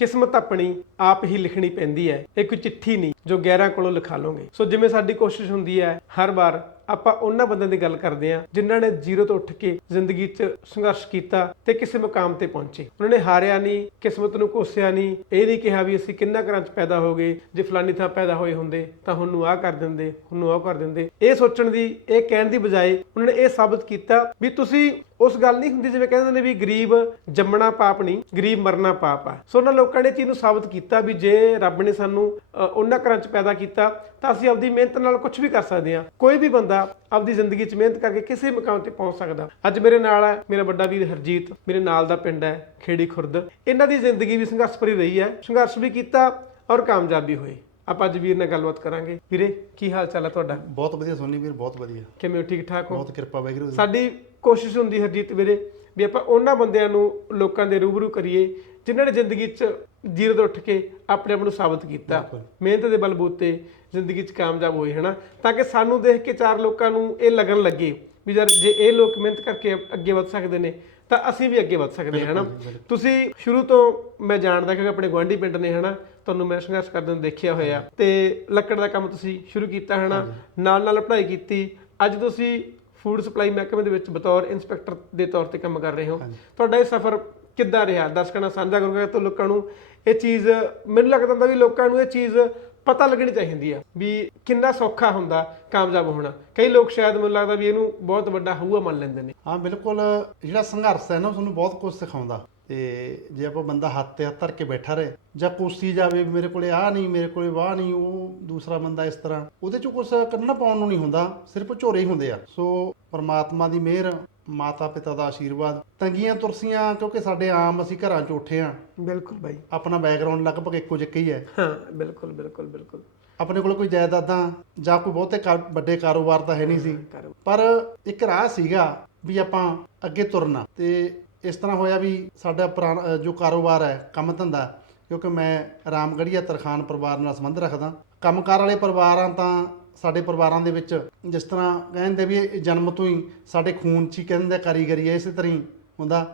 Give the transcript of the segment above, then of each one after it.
ਕਿਸਮਤ ਆਪਣੀ ਆਪ ਹੀ ਲਿਖਣੀ ਪੈਂਦੀ ਹੈ। ਇਹ ਕੋਈ ਚਿੱਠੀ ਨਹੀਂ ਜੋ ਗੈਰਾਂ ਕੋਲੋਂ ਲਿਖਾ ਲੋਗੇ ਸੋ ਜਿਵੇਂ ਸਾਡੀ ਕੋਸ਼ਿਸ਼ ਹੁੰਦੀ ਹੈ, ਹਰ ਵਾਰ ਆਪਾਂ ਉਹਨਾਂ ਬੰਦਿਆਂ ਦੀ ਗੱਲ ਕਰਦੇ ਹਾਂ ਜਿਨ੍ਹਾਂ ਨੇ ਜ਼ੀਰੋ ਤੋਂ ਉੱਠ ਕੇ ਜ਼ਿੰਦਗੀ 'ਚ ਸੰਘਰਸ਼ ਕੀਤਾ ਤੇ ਕਿਸੇ ਮੁਕਾਮ ਤੇ ਪਹੁੰਚੇ। ਉਹਨਾਂ ਨੇ ਹਾਰਿਆ ਨਹੀਂ, ਕਿਸਮਤ ਨੂੰ ਕੋਸਿਆ ਨਹੀਂ। ਇਹ ਨਹੀਂ ਕਿਹਾ ਵੀ ਅਸੀਂ ਕਿੰਨਾ ਘਰਾਂ 'ਚ ਪੈਦਾ ਹੋ ਗਏ। ਜੇ ਫਲਾਨੀ ਥਾਂ ਪੈਦਾ ਹੋਏ ਹੁੰਦੇ ਤਾਂ ਹੁਣ ਨੂੰ ਆਹ ਕਰ ਦਿੰਦੇ, ਹੁਣ ਨੂੰ ਆਹ ਕਰ ਦਿੰਦੇ। ਇਹ ਸੋਚਣ ਦੀ, ਇਹ ਕਹਿਣ ਦੀ ਬਜਾਏ ਉਹਨਾਂ ਨੇ ਇਹ ਸਾਬਤ ਕੀਤਾ ਵੀ ਤੁਸੀਂ ਉਸ ਗੱਲ ਨਹੀਂ ਹੁੰਦੀ ਜਿਵੇਂ ਕਹਿੰਦੇ ਨੇ ਵੀ ਗਰੀਬ ਜੰਮਣਾ ਪਾਪ ਨਹੀਂ ਗਰੀਬ ਮਰਨਾ ਪਾਪ ਆ। ਸੋ ਉਹਨਾਂ ਲੋਕਾਂ ਨੇ ਚੀਜ਼ ਨੂੰ ਸਾਬਤ ਕੀਤਾ ਵੀ ਜੇ ਰੱਬ ਨੇ ਸਾਨੂੰ ਉਹਨਾਂ ਘਰਾਂ 'ਚ ਪੈਦਾ ਕੀਤਾ ਤਾਂ ਅਸੀਂ ਆਪਦੀ ਮਿਹਨਤ ਨਾਲ ਕੁਝ ਵੀ ਕਰ ਸਕਦੇ ਹਾਂ। ਕੋਈ ਵੀ ਬੰਦਾ ਆਪਦੀ ਜ਼ਿੰਦਗੀ 'ਚ ਮਿਹਨਤ ਕਰਕੇ ਕਿਸੇ ਮੁਕਾਮ ਤੇ ਪਹੁੰਚ ਸਕਦਾ। ਅੱਜ ਮੇਰੇ ਨਾਲ ਹੈ ਮੇਰਾ ਵੱਡਾ ਵੀਰ ਹਰਜੀਤ ਮੇਰੇ ਨਾਲ ਦਾ ਪਿੰਡ ਹੈ ਖੇੜੀ ਖੁਰਦ। ਇਹਨਾਂ ਦੀ ਜ਼ਿੰਦਗੀ ਵੀ ਸੰਘਰਸ਼ ਭਰੀ ਰਹੀ ਹੈ ਸੰਘਰਸ਼ ਵੀ ਕੀਤਾ ਔਰ ਕਾਮਯਾਬ ਹੋਏ ਆਪਾਂ ਅੱਜ ਵੀਰ ਨਾਲ ਗੱਲਬਾਤ ਕਰਾਂਗੇ। ਵੀਰੇ ਕੀ ਹਾਲ ਚਾਲ ਹੈ ਤੁਹਾਡਾ? ਬਹੁਤ ਵਧੀਆ ਸੋਨੀ ਵੀਰ ਬਹੁਤ ਵਧੀਆ। ਕਿਵੇਂ ਠੀਕ ਠਾਕ ਹੋ? ਬਹੁਤ ਕਿਰਪਾ ਵਾਹਿਗੁਰੂ ਸਾਡੀ ਕੋਸ਼ਿਸ਼ ਹੁੰਦੀ ਹਰਜੀਤ ਵੀਰੇ ਵੀ ਆਪਾਂ ਉਹਨਾਂ ਬੰਦਿਆਂ ਨੂੰ ਲੋਕਾਂ ਦੇ ਰੂਬਰੂ ਕਰੀਏ ਜਿਨ੍ਹਾਂ ਨੇ ਜ਼ਿੰਦਗੀ 'ਚ ਜ਼ੀਰੋ ਤੋਂ ਉੱਠ ਕੇ ਆਪਣੇ ਆਪ ਨੂੰ ਸਾਬਤ ਕੀਤਾ। ਮਿਹਨਤ ਦੇ ਬਲਬੂਤੇ ਜ਼ਿੰਦਗੀ 'ਚ ਕਾਮਯਾਬ ਹੋਏ ਹਨਾ? ਤਾਂ ਕਿ ਸਾਨੂੰ ਦੇਖ ਕੇ ਚਾਰ ਲੋਕਾਂ ਨੂੰ ਇਹ ਲੱਗਣ ਲੱਗੇ ਵੀ ਯਾਰ ਜੇ ਇਹ ਲੋਕ ਮਿਹਨਤ ਕਰਕੇ ਅੱਗੇ ਵੱਧ ਸਕਦੇ ਨੇ ਤਾਂ ਅਸੀਂ ਵੀ ਅੱਗੇ ਵੱਧ ਸਕਦੇ ਹਾਂ ਹਨਾ? ਤੁਸੀਂ ਸ਼ੁਰੂ ਤੋਂ ਮੈਂ ਜਾਣਦਾ ਕਿ ਆਪਣੇ ਗੁਆਂਢੀ ਪਿੰਡ ਨੇ ਹਨਾ? ਤੁਹਾਨੂੰ ਮੈਂ ਸੰਘਰਸ਼ ਕਰਦੇ ਨੂੰ ਦੇਖਿਆ ਹੋਇਆ। ਤੇ ਲੱਕੜ ਦਾ ਕੰਮ ਤੁਸੀਂ ਸ਼ੁਰੂ ਕੀਤਾ ਹਨਾ? ਨਾਲ ਨਾਲ ਪੜ੍ਹਾਈ ਕੀਤੀ। ਅੱਜ ਤੁਸੀਂ ਫੂਡ ਸਪਲਾਈ ਮਹਿਕਮੇ ਦੇ ਵਿੱਚ ਬਤੌਰ ਇਨਸਪੈਕਟਰ ਦੇ ਤੌਰ ਤੇ ਕੰਮ ਕਰ ਰਹੇ ਹੋ। ਤੁਹਾਡਾ ਇਹ ਸਫ਼ਰ ਕਿੱਦਾਂ ਰਿਹਾ? ਦਰਸ਼ਕਾਂ ਨਾਲ ਸਾਂਝਾ ਕਰੂੰਗਾ ਤਾਂ ਲੋਕਾਂ ਨੂੰ ਇਹ ਚੀਜ਼ ਮੈਨੂੰ ਲੱਗਦਾ ਹੁੰਦਾ ਵੀ ਲੋਕਾਂ ਨੂੰ ਇਹ ਚੀਜ਼ ਪਤਾ ਲੱਗਣੀ ਚਾਹੀਦੀ ਆ ਵੀ ਕਿੰਨਾ ਸੌਖਾ ਹੁੰਦਾ ਕਾਮਯਾਬ ਹੋਣਾ। ਕਈ ਲੋਕ ਸ਼ਾਇਦ ਮੈਨੂੰ ਲੱਗਦਾ ਵੀ ਇਹਨੂੰ ਬਹੁਤ ਵੱਡਾ ਹਊਆ ਮੰਨ ਲੈਂਦੇ ਨੇ। ਹਾਂ ਬਿਲਕੁਲ ਜਿਹੜਾ ਸੰਘਰਸ਼ ਹੈ ਨਾ ਉਹ ਤੁਹਾਨੂੰ ਬਹੁਤ ਕੁਝ ਸਿਖਾਉਂਦਾ। ਤੇ ਜੇ ਆਪਾਂ ਬੰਦਾ ਹੱਥ ਤੇ ਹੱਥ ਧਰ ਕੇ ਬੈਠਾ ਰਹੇ ਜਾਂ ਕੋਸੀ ਜਾਵੇ ਮੇਰੇ ਕੋਲੇ ਆਹ ਨਹੀਂ ਮੇਰੇ ਕੋਲੇ ਵਾਹ ਨਹੀਂ ਉਹ ਦੂਸਰਾ ਬੰਦਾ ਇਸ ਤਰ੍ਹਾਂ ਉਹਦੇ ਚ ਕੁਝ ਕਰਨਾ ਪਾਉਣ ਨੂੰ ਨਹੀਂ ਹੁੰਦਾ ਸਿਰਫ ਝੋਰੇ ਹੀ ਹੁੰਦੇ ਆ। ਸੋ ਪਰਮਾਤਮਾ ਦੀ ਮਿਹਰ ਮਾਤਾ ਪਿਤਾ ਦਾ ਆਸ਼ੀਰਵਾਦ ਤੰਗੀਆਂ ਤੁਰਸੀਆਂ ਕਿਉਂਕਿ ਸਾਡੇ ਆਮ ਅਸੀਂ ਘਰਾਂ 'ਚ ਉੱਠੇ ਆ। ਬਿਲਕੁਲ ਬਾਈ। ਆਪਣਾ ਬੈਕਗ੍ਰਾਉਂਡ ਲਗਭਗ ਇੱਕੋ ਜਿਹਾ ਹੀ ਹੈ। ਹਾਂ ਬਿਲਕੁਲ ਬਿਲਕੁਲ ਬਿਲਕੁਲ। ਆਪਣੇ ਕੋਲ ਕੋਈ ਜਾਇਦਾਦਾਂ ਜਾਂ ਕੋਈ ਬਹੁਤੇ ਵੱਡੇ ਕਾਰੋਬਾਰ ਤਾਂ ਹੈ ਨਹੀਂ ਸੀ। ਪਰ ਇੱਕ ਰਾਹ ਸੀਗਾ ਵੀ ਆਪਾਂ ਅੱਗੇ ਤੁਰਨਾ ਤੇ ਇਸ ਤਰ੍ਹਾਂ ਹੋਇਆ ਵੀ ਸਾਡਾ ਪੁਰਾਣਾ ਜੋ ਕਾਰੋਬਾਰ ਹੈ ਕੰਮ ਧੰਦਾ ਕਿਉਂਕਿ ਮੈਂ ਰਾਮਗੜੀਆ ਤਰਖਾਨ ਪਰਿਵਾਰ ਨਾਲ ਸੰਬੰਧ ਰੱਖਦਾ। ਕੰਮਕਾਰ ਵਾਲੇ ਪਰਿਵਾਰਾਂ ਤਾਂ ਸਾਡੇ ਪਰਿਵਾਰਾਂ ਦੇ ਵਿੱਚ ਜਿਸ ਤਰ੍ਹਾਂ ਕਹਿੰਦੇ ਵੀ ਇਹ ਜਨਮ ਤੋਂ ਹੀ ਸਾਡੇ ਖੂਨ 'ਚ ਹੀ ਕਹਿੰਦੇ ਕਾਰੀਗਰੀ ਹੈ ਇਸੇ ਤਰ੍ਹਾਂ ਹੀ ਹੁੰਦਾ।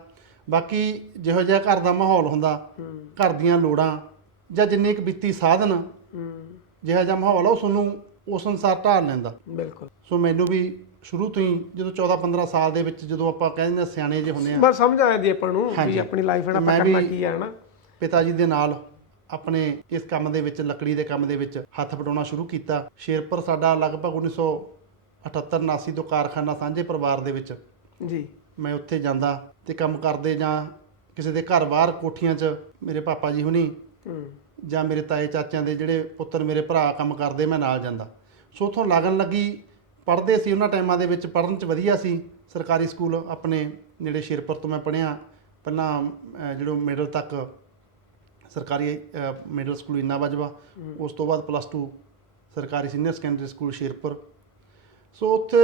ਬਾਕੀ ਜਿਹੋ ਜਿਹਾ ਘਰ ਦਾ ਮਾਹੌਲ ਹੁੰਦਾ ਘਰ ਦੀਆਂ ਲੋੜਾਂ ਜਾਂ ਜਿੰਨੇ ਕੁ ਵਿੱਤੀ ਸਾਧਨ ਜਿਹੋ ਜਿਹਾ ਮਾਹੌਲ ਆ ਉਹ ਤੁਹਾਨੂੰ ਉਸ ਅਨੁਸਾਰ ਢਾਲ ਲੈਂਦਾ। ਬਿਲਕੁਲ। ਸੋ ਮੈਨੂੰ ਵੀ ਸ਼ੁਰੂ ਤੋਂ ਹੀ ਜਦੋਂ 14 15 ਸਾਲ ਦੇ ਵਿੱਚ ਜਦੋਂ ਆਪਾਂ ਕਹਿੰਦੇ ਹਾਂ ਸਿਆਣੇ ਜੇ ਹੁੰਨੇ ਆ। ਬਸ ਸਮਝ ਆ ਜਾਂਦੀ ਆਪਾਂ ਨੂੰ ਵੀ ਹਾਂਜੀ। ਆਪਣੀ ਲਾਈਫ ਨਾਲ ਆਪਾਂ ਮੈਂ ਕਰਨਾ ਵੀ- ਕੀ ਆ ਹਨਾ? ਪਿਤਾ ਜੀ ਦੇ ਨਾਲ ਆਪਣੇ ਇਸ ਕੰਮ ਦੇ ਵਿੱਚ ਲੱਕੜੀ ਦੇ ਕੰਮ ਦੇ ਵਿੱਚ ਹੱਥ ਵਟਾਉਣਾ ਸ਼ੁਰੂ ਕੀਤਾ। ਸ਼ੇਰਪੁਰ ਸਾਡਾ ਲਗਭਗ 1978 89 ਤੋਂ ਕਾਰਖਾਨਾ ਸਾਂਝੇ ਪਰਿਵਾਰ ਦੇ ਵਿੱਚ ਜੀ। ਮੈਂ ਉੱਥੇ ਜਾਂਦਾ ਤੇ ਕੰਮ ਕਰਦੇ ਜਾਂ ਕਿਸੇ ਦੇ ਘਰ ਬਾਹਰ ਕੋਠੀਆਂ 'ਚ ਮੇਰੇ ਪਾਪਾ ਜੀ ਹੁਣੀ ਹੂੰ। ਜਾਂ ਮੇਰੇ ਤਾਏ ਚਾਚਿਆਂ ਦੇ ਜਿਹੜੇ ਪੁੱਤਰ ਮੇਰੇ ਭਰਾ ਕੰਮ ਕਰਦੇ ਮੈਂ ਨਾਲ ਜਾਂਦਾ। ਸੋ ਉਥੋਂ ਲੱਗਣ ਲੱਗੀ ਪੜ੍ਹਦੇ ਸੀ ਉਹਨਾਂ ਟਾਈਮਾਂ ਦੇ ਵਿੱਚ ਪੜ੍ਹਨ 'ਚ ਵਧੀਆ ਸੀ। ਸਰਕਾਰੀ ਸਕੂਲ ਆਪਣੇ ਨੇੜੇ ਸ਼ੇਰਪੁਰ ਤੋਂ ਮੈਂ ਪੜ੍ਹਿਆ। ਪਹਿਲਾਂ ਜਿਹੜੋ ਮਿਡਲ ਤੱਕ ਸਰਕਾਰੀ ਮਿਡਲ ਸਕੂਲ ਇੰਨਾ ਵਜਵਾ ਉਸ ਤੋਂ ਬਾਅਦ ਪਲੱਸ 2 ਸਰਕਾਰੀ senior secondary school Sherpur. So ਉੱਥੇ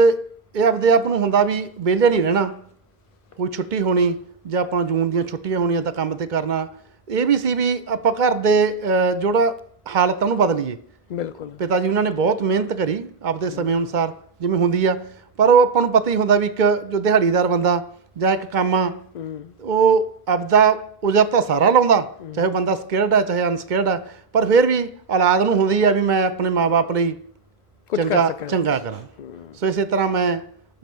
ਇਹ ਆਪਦੇ ਆਪ ਨੂੰ ਹੁੰਦਾ ਵੀ ਵਿਹਲੇ ਨਹੀਂ ਰਹਿਣਾ। ਕੋਈ ਛੁੱਟੀ ਹੋਣੀ ਜਾਂ ਆਪਣਾ ਜੂਨ ਦੀਆਂ ਛੁੱਟੀਆਂ ਹੋਣੀਆਂ ਤਾਂ ਕੰਮ ਤੇ ਕਰਨਾ। ਇਹ ਵੀ ਸੀ ਵੀ ਆਪਾਂ ਘਰ ਦੇ ਜਿਹੜਾ ਹਾਲਤ ਉਹਨੂੰ ਬਦਲੀਏ। ਬਿਲਕੁਲ। ਪਿਤਾ ਜੀ ਉਹਨਾਂ ਨੇ ਬਹੁਤ ਮਿਹਨਤ ਕਰੀ ਆਪਦੇ ਸਮੇਂ ਅਨੁਸਾਰ। ਜਿਵੇਂ ਹੁੰਦੀ ਆ ਪਰ ਉਹ ਆਪਾਂ ਨੂੰ ਪਤਾ ਹੀ ਹੁੰਦਾ ਵੀ ਇੱਕ ਜੋ ਦਿਹਾੜੀਦਾਰ ਬੰਦਾ ਜਾਂ ਇੱਕ ਕੰਮ ਆ ਉਹ ਆਪਦਾ ਉਜਰ ਤਾਂ ਸਾਰਾ ਲਾਉਂਦਾ ਚਾਹੇ ਬੰਦਾ ਸਕਿਲਡ ਹੈ ਚਾਹੇ ਅਨਸਕਿਲਡ ਹੈ ਪਰ ਫਿਰ ਵੀ ਔਲਾਦ ਨੂੰ ਹੁੰਦੀ ਆ ਵੀ ਮੈਂ ਆਪਣੇ ਮਾਪੇ ਲਈ ਚੰਗਾ। ਚੰਗਾ ਕਰਾਂ ਸੋ ਇਸੇ ਤਰ੍ਹਾਂ ਮੈਂ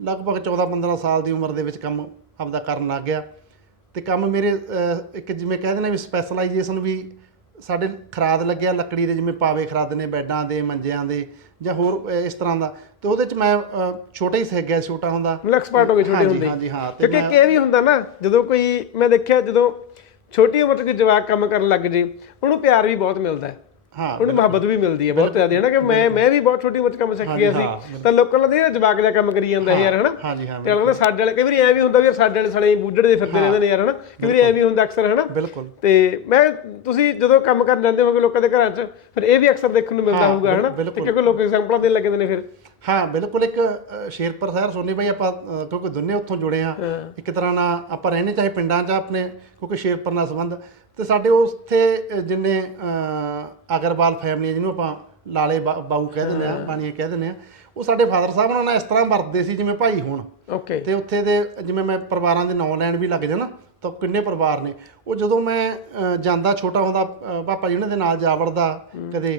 ਲਗਭਗ 14-15 ਸਾਲ ਦੀ ਉਮਰ ਦੇ ਵਿੱਚ ਕੰਮ ਆਪਦਾ ਕਰਨ ਲੱਗ ਗਿਆ ਤੇ ਕੰਮ ਮੇਰੇ ਇੱਕ ਜਿਵੇਂ ਕਹਿੰਦੇ ਨੇ ਵੀ ਸਪੈਸ਼ਲਾਈਜੇਸ਼ਨ ਵੀ ਸਾਡੇ ਖਰਾਦ ਲੱਗਿਆ ਲੱਕੜੀ ਦੇ ਜਿਵੇਂ ਪਾਵੇ ਖਰਾਦਨੇ ਬੈੱਡਾਂ ਦੇ ਮੰਜਿਆਂ ਦੇ ਜਾਂ ਹੋਰ ਅਹ, ਇਸ ਤਰ੍ਹਾਂ ਦਾ। ਤੇ ਉਹਦੇ ਚ ਮੈਂ ਅਹ, ਛੋਟਾ ਹੀ ਸਿੱਖ ਗਿਆ ਛੋਟਾ ਹੁੰਦਾ। ਐਕਸਪਰਟ ਹੋ ਗਏ ਛੋਟੇ ਹਾਂਜੀ, ਹੁੰਦੇ। ਹਾਂਜੀ, ਹਾਂ, ਤੇ ਕਿਉਂਕਿ ਇਹ ਵੀ ਹੁੰਦਾ ਨਾ ਜਦੋਂ ਕੋਈ ਮੈਂ ਦੇਖਿਆ ਜਦੋਂ ਛੋਟੀ ਉਮਰ 'ਚ ਕੋਈ ਜਵਾਕ ਕੰਮ ਕਰਨ ਲੱਗ ਜੇ ਉਹਨੂੰ ਪਿਆਰ ਵੀ ਬਹੁਤ ਮਿਲਦਾ ਹੈ। ਹਾਂ ਉਹਨੂੰ ਮੁਹੱਬਤ ਵੀ ਮਿਲਦੀ ਹੈ ਬਹੁਤ ਜ਼ਿਆਦਾ ਹੈ ਨਾ ਕਿ ਮੈਂ ਮੈਂ ਵੀ ਬਹੁਤ ਛੋਟੀ ਉਮਰ 'ਚ ਕੰਮ ਸਿੱਖ ਗਿਆ ਸੀ ਤਾਂ ਲੋਕਾਂ ਨੂੰ ਲੱਗਦਾ ਜਵਾਕ ਜਿਹਾ ਕੰਮ ਕਰੀ ਜਾਂਦਾ ਹੈ ਯਾਰ ਹਨਾ? ਹਾਂਜੀ ਹਾਂ ਤੇ ਲੱਗਦਾ ਸਾਡੇ ਵਾਲੇ ਕਈ ਵਾਰੀ ਐ ਵੀ ਹੁੰਦਾ ਵੀ ਯਾਰ ਸਾਡੇ ਵਾਲੇ ਸੜੇ ਬੂਝੜ ਦੇ ਫਿਰਦੇ ਰਹਿੰਦੇ ਨੇ ਯਾਰ ਹਨਾ? ਕਈ ਵਾਰੀ ਐ ਵੀ ਹੁੰਦਾ ਅਕਸਰ ਹਨਾ? ਬਿਲਕੁਲ। ਤੇ ਮੈਂ ਤੁਸੀਂ ਜਦੋਂ ਕੰਮ ਕਰਨ ਜਾਂਦੇ ਹੋਗੇ ਲੋਕਾਂ ਦੇ ਘਰਾਂ 'ਚ ਫਿਰ ਇਹ ਵੀ ਅਕਸਰ ਦੇਖਣ ਨੂੰ ਮਿਲਦਾ ਹੋਊਗਾ ਹਨਾ। ਤੇ ਕਿਉਂਕਿ ਲੋਕ ਐਗਜ਼ਾਮਪਲਾਂ ਦੇਣ ਲੱਗੇ ਨੇ ਫਿਰ। ਹਾਂ ਬਿਲਕੁਲ ਇੱਕ ਸ਼ੇਰਪੁਰ ਸ਼ਹਿਰ ਸੋਨੀ ਬਾਈ ਆਪਾਂ ਕਿਉਂਕਿ ਦੋਨੇ ਉੱਥੋਂ ਜੁੜੇ ਆ ਇੱਕ ਤਰ੍ਹਾਂ ਨਾਲ ਆਪਾਂ ਰਹਿੰਦੇ ਚਾਹੇ ਪਿੰਡਾਂ 'ਚ ਆਪਣੇ ਕਿਉਂਕਿ ਸ਼ੇਰਪੁਰ ਨਾਲ ਸੰਬੰਧ। ਤੇ ਸਾਡੇ ਉੱਥੇ ਜਿੰਨੇ ਅਗਰਵਾਲ ਫੈਮਿਲੀ ਜਿਹਨੂੰ ਆਪਾਂ ਲਾਲੇ ਬਾਊ ਕਹਿ ਦਿੰਦੇ ਆ ਪਾਣੀਏ ਕਹਿ ਦਿੰਦੇ ਆ ਉਹ ਸਾਡੇ ਫਾਦਰ ਸਾਹਿਬ ਨਾਲ ਨਾ ਇਸ ਤਰ੍ਹਾਂ ਵਰਤਦੇ ਸੀ ਜਿਵੇਂ ਭਾਈ ਹੋਣ। ਓਕੇ ਤੇ ਉੱਥੇ ਦੇ ਜਿਵੇਂ ਮੈਂ ਪਰਿਵਾਰਾਂ ਦੇ ਨਾਂ ਲੈਣ ਵੀ ਲੱਗ ਜਾਣਾ ਤਾਂ ਕਿੰਨੇ ਪਰਿਵਾਰ ਨੇ। ਉਹ ਜਦੋਂ ਮੈਂ ਜਾਂਦਾ ਛੋਟਾ ਹੁੰਦਾ ਪਾਪਾ ਜੀ ਉਹਨਾਂ ਦੇ ਨਾਲ ਜਾ ਵੜਦਾ ਕਦੇ